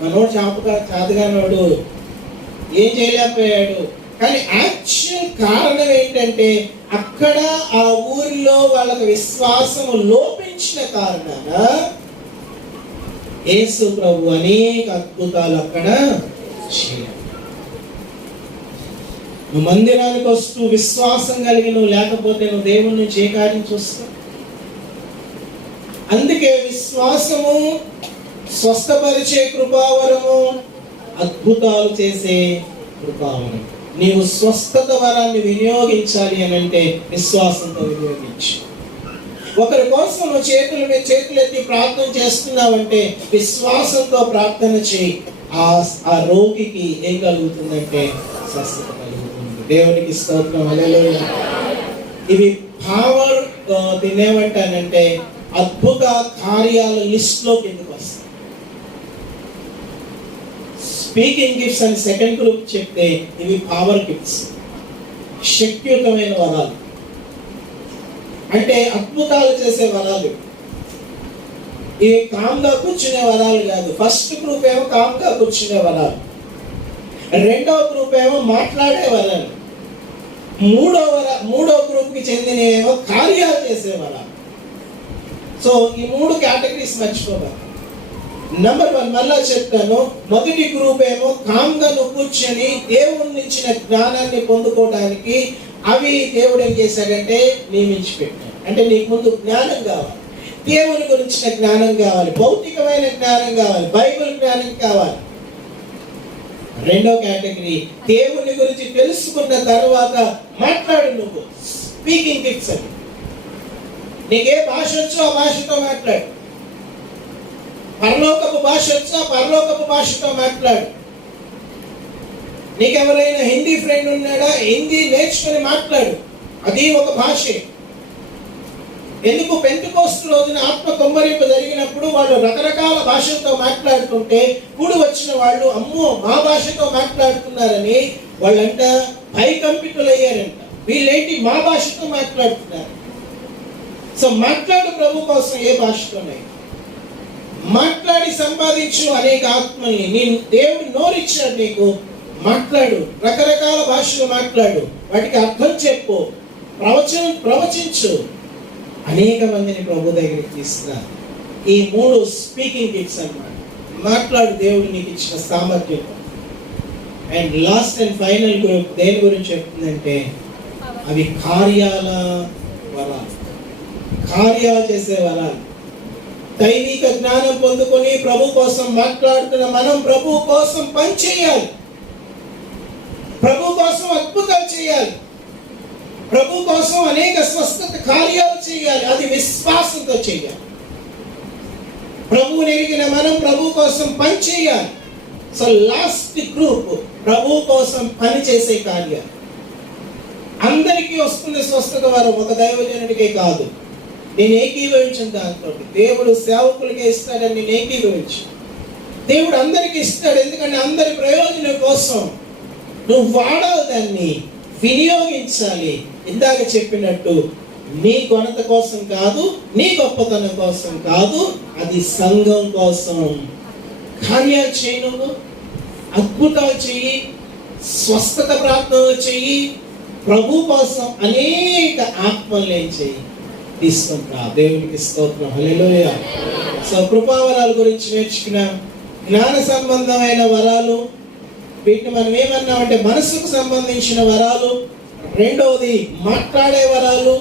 మనోడు చేతగాని వాడు ఏం చేయలేకపోయాడు. కానీ యాక్చువల్ కారణం ఏంటంటే, అక్కడ ఆ ఊరిలో వాళ్ళకి విశ్వాసం లోపించిన కారణాన యేసు ప్రభు అనేక అద్భుతాలు అక్కడ చేయాలి. నువ్వు మందిరానికి వస్తూ విశ్వాసం కలిగి నువ్వు లేకపోతే నువ్వు దేవుని నుంచి ఏ కార్యం చూస్తావు? అందుకే విశ్వాసము, స్వస్థపరిచే కృపావరము, అద్భుతాలు చేసే కృపావరం. నీవు స్వస్థత వరాన్ని వినియోగించాలి అని అంటే విశ్వాసంతో వినియోగించు. ఒకరి కోసం నువ్వు చేతులెత్తి ప్రార్థన చేస్తున్నావంటే విశ్వాసంతో ప్రార్థన చేయి. ఆ రోగికి ఏం కలుగుతుందంటే స్వస్థత కలుగుతుంది. దేవునికి స్తోత్రం, హల్లెలూయా. ఇవి పవర్, తినేమంటానంటే అద్భుత కార్యాల లిస్ట్ లో కిందకు వస్తాయి. స్పీకింగ్ గిఫ్ట్స్ అని సెకండ్ గ్రూప్ చెప్తే ఇవి పవర్ గిఫ్ట్స్, శక్తియుతమైన వరాలు, అంటే అద్భుతాలు చేసే వరాలు. ఇవి కామ్గా కూర్చునే వరాలు కాదు. ఫస్ట్ గ్రూప్ ఏమో కామ్గా కూర్చునే వరాలు, రెండవ గ్రూప్ ఏమో మాట్లాడే వరాలు, మూడో గ్రూప్ కి చెందిన ఏమో కార్యాలు చేసే వరాలు. సో ఈ 3 కేటగిరీస్ మర్చిపోతారు. నంబర్ 1 మళ్ళా చెప్తాను. మొదటి గ్రూప్ ఏమో కామ్గా నువ్వు కూర్చొని దేవుని ఇచ్చిన జ్ఞానాన్ని పొందుకోవడానికి అవి దేవుడు ఏం చేశాడంటే నియమించి పెట్టాడు. అంటే నీకు ముందు జ్ఞానం కావాలి, దేవుని గురించిన జ్ఞానం కావాలి, భౌతికమైన జ్ఞానం కావాలి, బైబిల్ జ్ఞానం కావాలి. రెండో కేటగిరీ దేవుని గురించి తెలుసుకున్న తర్వాత మాట్లాడు. నువ్వు స్పీకింగ్ గిఫ్ట్స్ అని, నీకే భాష వచ్చో ఆ భాషతో మాట్లాడు. పరలోకపు భాష వచ్చా పరలోకపు భాషతో మాట్లాడు. నీకెవరైనా హిందీ ఫ్రెండ్ ఉన్నాడా, హిందీ నేర్చుకుని మాట్లాడు, అది ఒక భాషే. ఎందుకు పెంటెకోస్తు రోజున ఆత్మ కుమ్మరింపు జరిగినప్పుడు వాళ్ళు రకరకాల భాషలతో మాట్లాడుతుంటే కూడి వచ్చిన వాళ్ళు అమ్మో మా భాషతో మాట్లాడుతున్నారని వాళ్ళంట భయకంపితులయ్యారంట. వీళ్ళేంటి మా భాషతో మాట్లాడుతున్నారు. సో మాట్లాడు ప్రభు కోసం ఏ భాషతోనే మాట్లాడి సంపాదించు అనేక ఆత్మల్ని. నేను దేవుడు నోరిచ్చాడు నీకు, మాట్లాడు, రకరకాల భాషలు మాట్లాడు, వాటికి అర్థం చెప్పు, ప్రవచించు, అనేక మందిని ప్రభు దగ్గరికి తీసుకురా. ఈ 3 స్పీకింగ్ గిఫ్ట్స్ అన్నమాట. మాట్లాడు దేవుడు నీకు ఇచ్చిన సామర్థ్యం. And last and final group దేని గురించి చెప్తుందంటే అవి కార్యాల వరాలు, కార్యాలు చేసే వరాలు. దైవిక జ్ఞానం పొందుకొని ప్రభు కోసం మాట్లాడుతున్న మనం ప్రభు కోసం పని చేయాలి, ప్రభు కోసం అద్భుతాలు చేయాలి, ప్రభు కోసం అనేక స్వస్థత కార్యాలు చేయాలి. అది విశ్వాసంతో చేయాలి. ప్రభువుని ఎరిగిన మనం ప్రభు కోసం పని చేయాలి. సో లాస్ట్ గ్రూప్ ప్రభు కోసం పని చేసే కార్యాలు. అందరికీ వస్తుంది స్వస్థత వరం, ఒక దైవజనుడికే కాదు. నేను ఏకీభవించిన దాంతో దేవుడు సేవకులకే ఇస్తాడని నేను ఏకీభవించు. దేవుడు అందరికీ ఇస్తాడు, ఎందుకంటే అందరి ప్రయోజనం కోసం నువ్వు వాడాలి, దాన్ని వినియోగించాలి. ఇందాక చెప్పినట్టు నీ ఘనత కోసం కాదు, నీ గొప్పతనం కోసం కాదు, అది సంఘం కోసం. కార్యాలు చేయి, నువ్వు అద్భుతాలు చెయ్యి, స్వస్థత ప్రార్థనలు చెయ్యి, ప్రభు కోసం అనేక ఆత్మలు ఏం చెయ్యి, తీసుకుంటా. దేవునికి స్తోత్రం, హల్లెలూయా. సో కృపావరాల గురించి నేర్చుకున్నాం. జ్ఞాన సంబంధమైన వరాలు, వీటిని మనం ఏమన్నామంటే మనసుకు సంబంధించిన వరాలు. రెండవది మాట్లాడే వరాలు,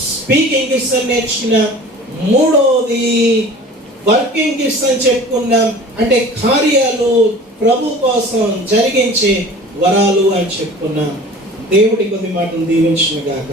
స్పీకింగ్ గిఫ్ట్స్ అని నేర్చుకున్నాం. మూడవది వర్కింగ్ గిఫ్ట్స్ అని చెప్పుకున్నాం, అంటే కార్యాలు ప్రభు కోసం జరిగించే వరాలు అని చెప్పుకున్నాం. దేవుడి కొద్ది మాటలు దీవించును గాక.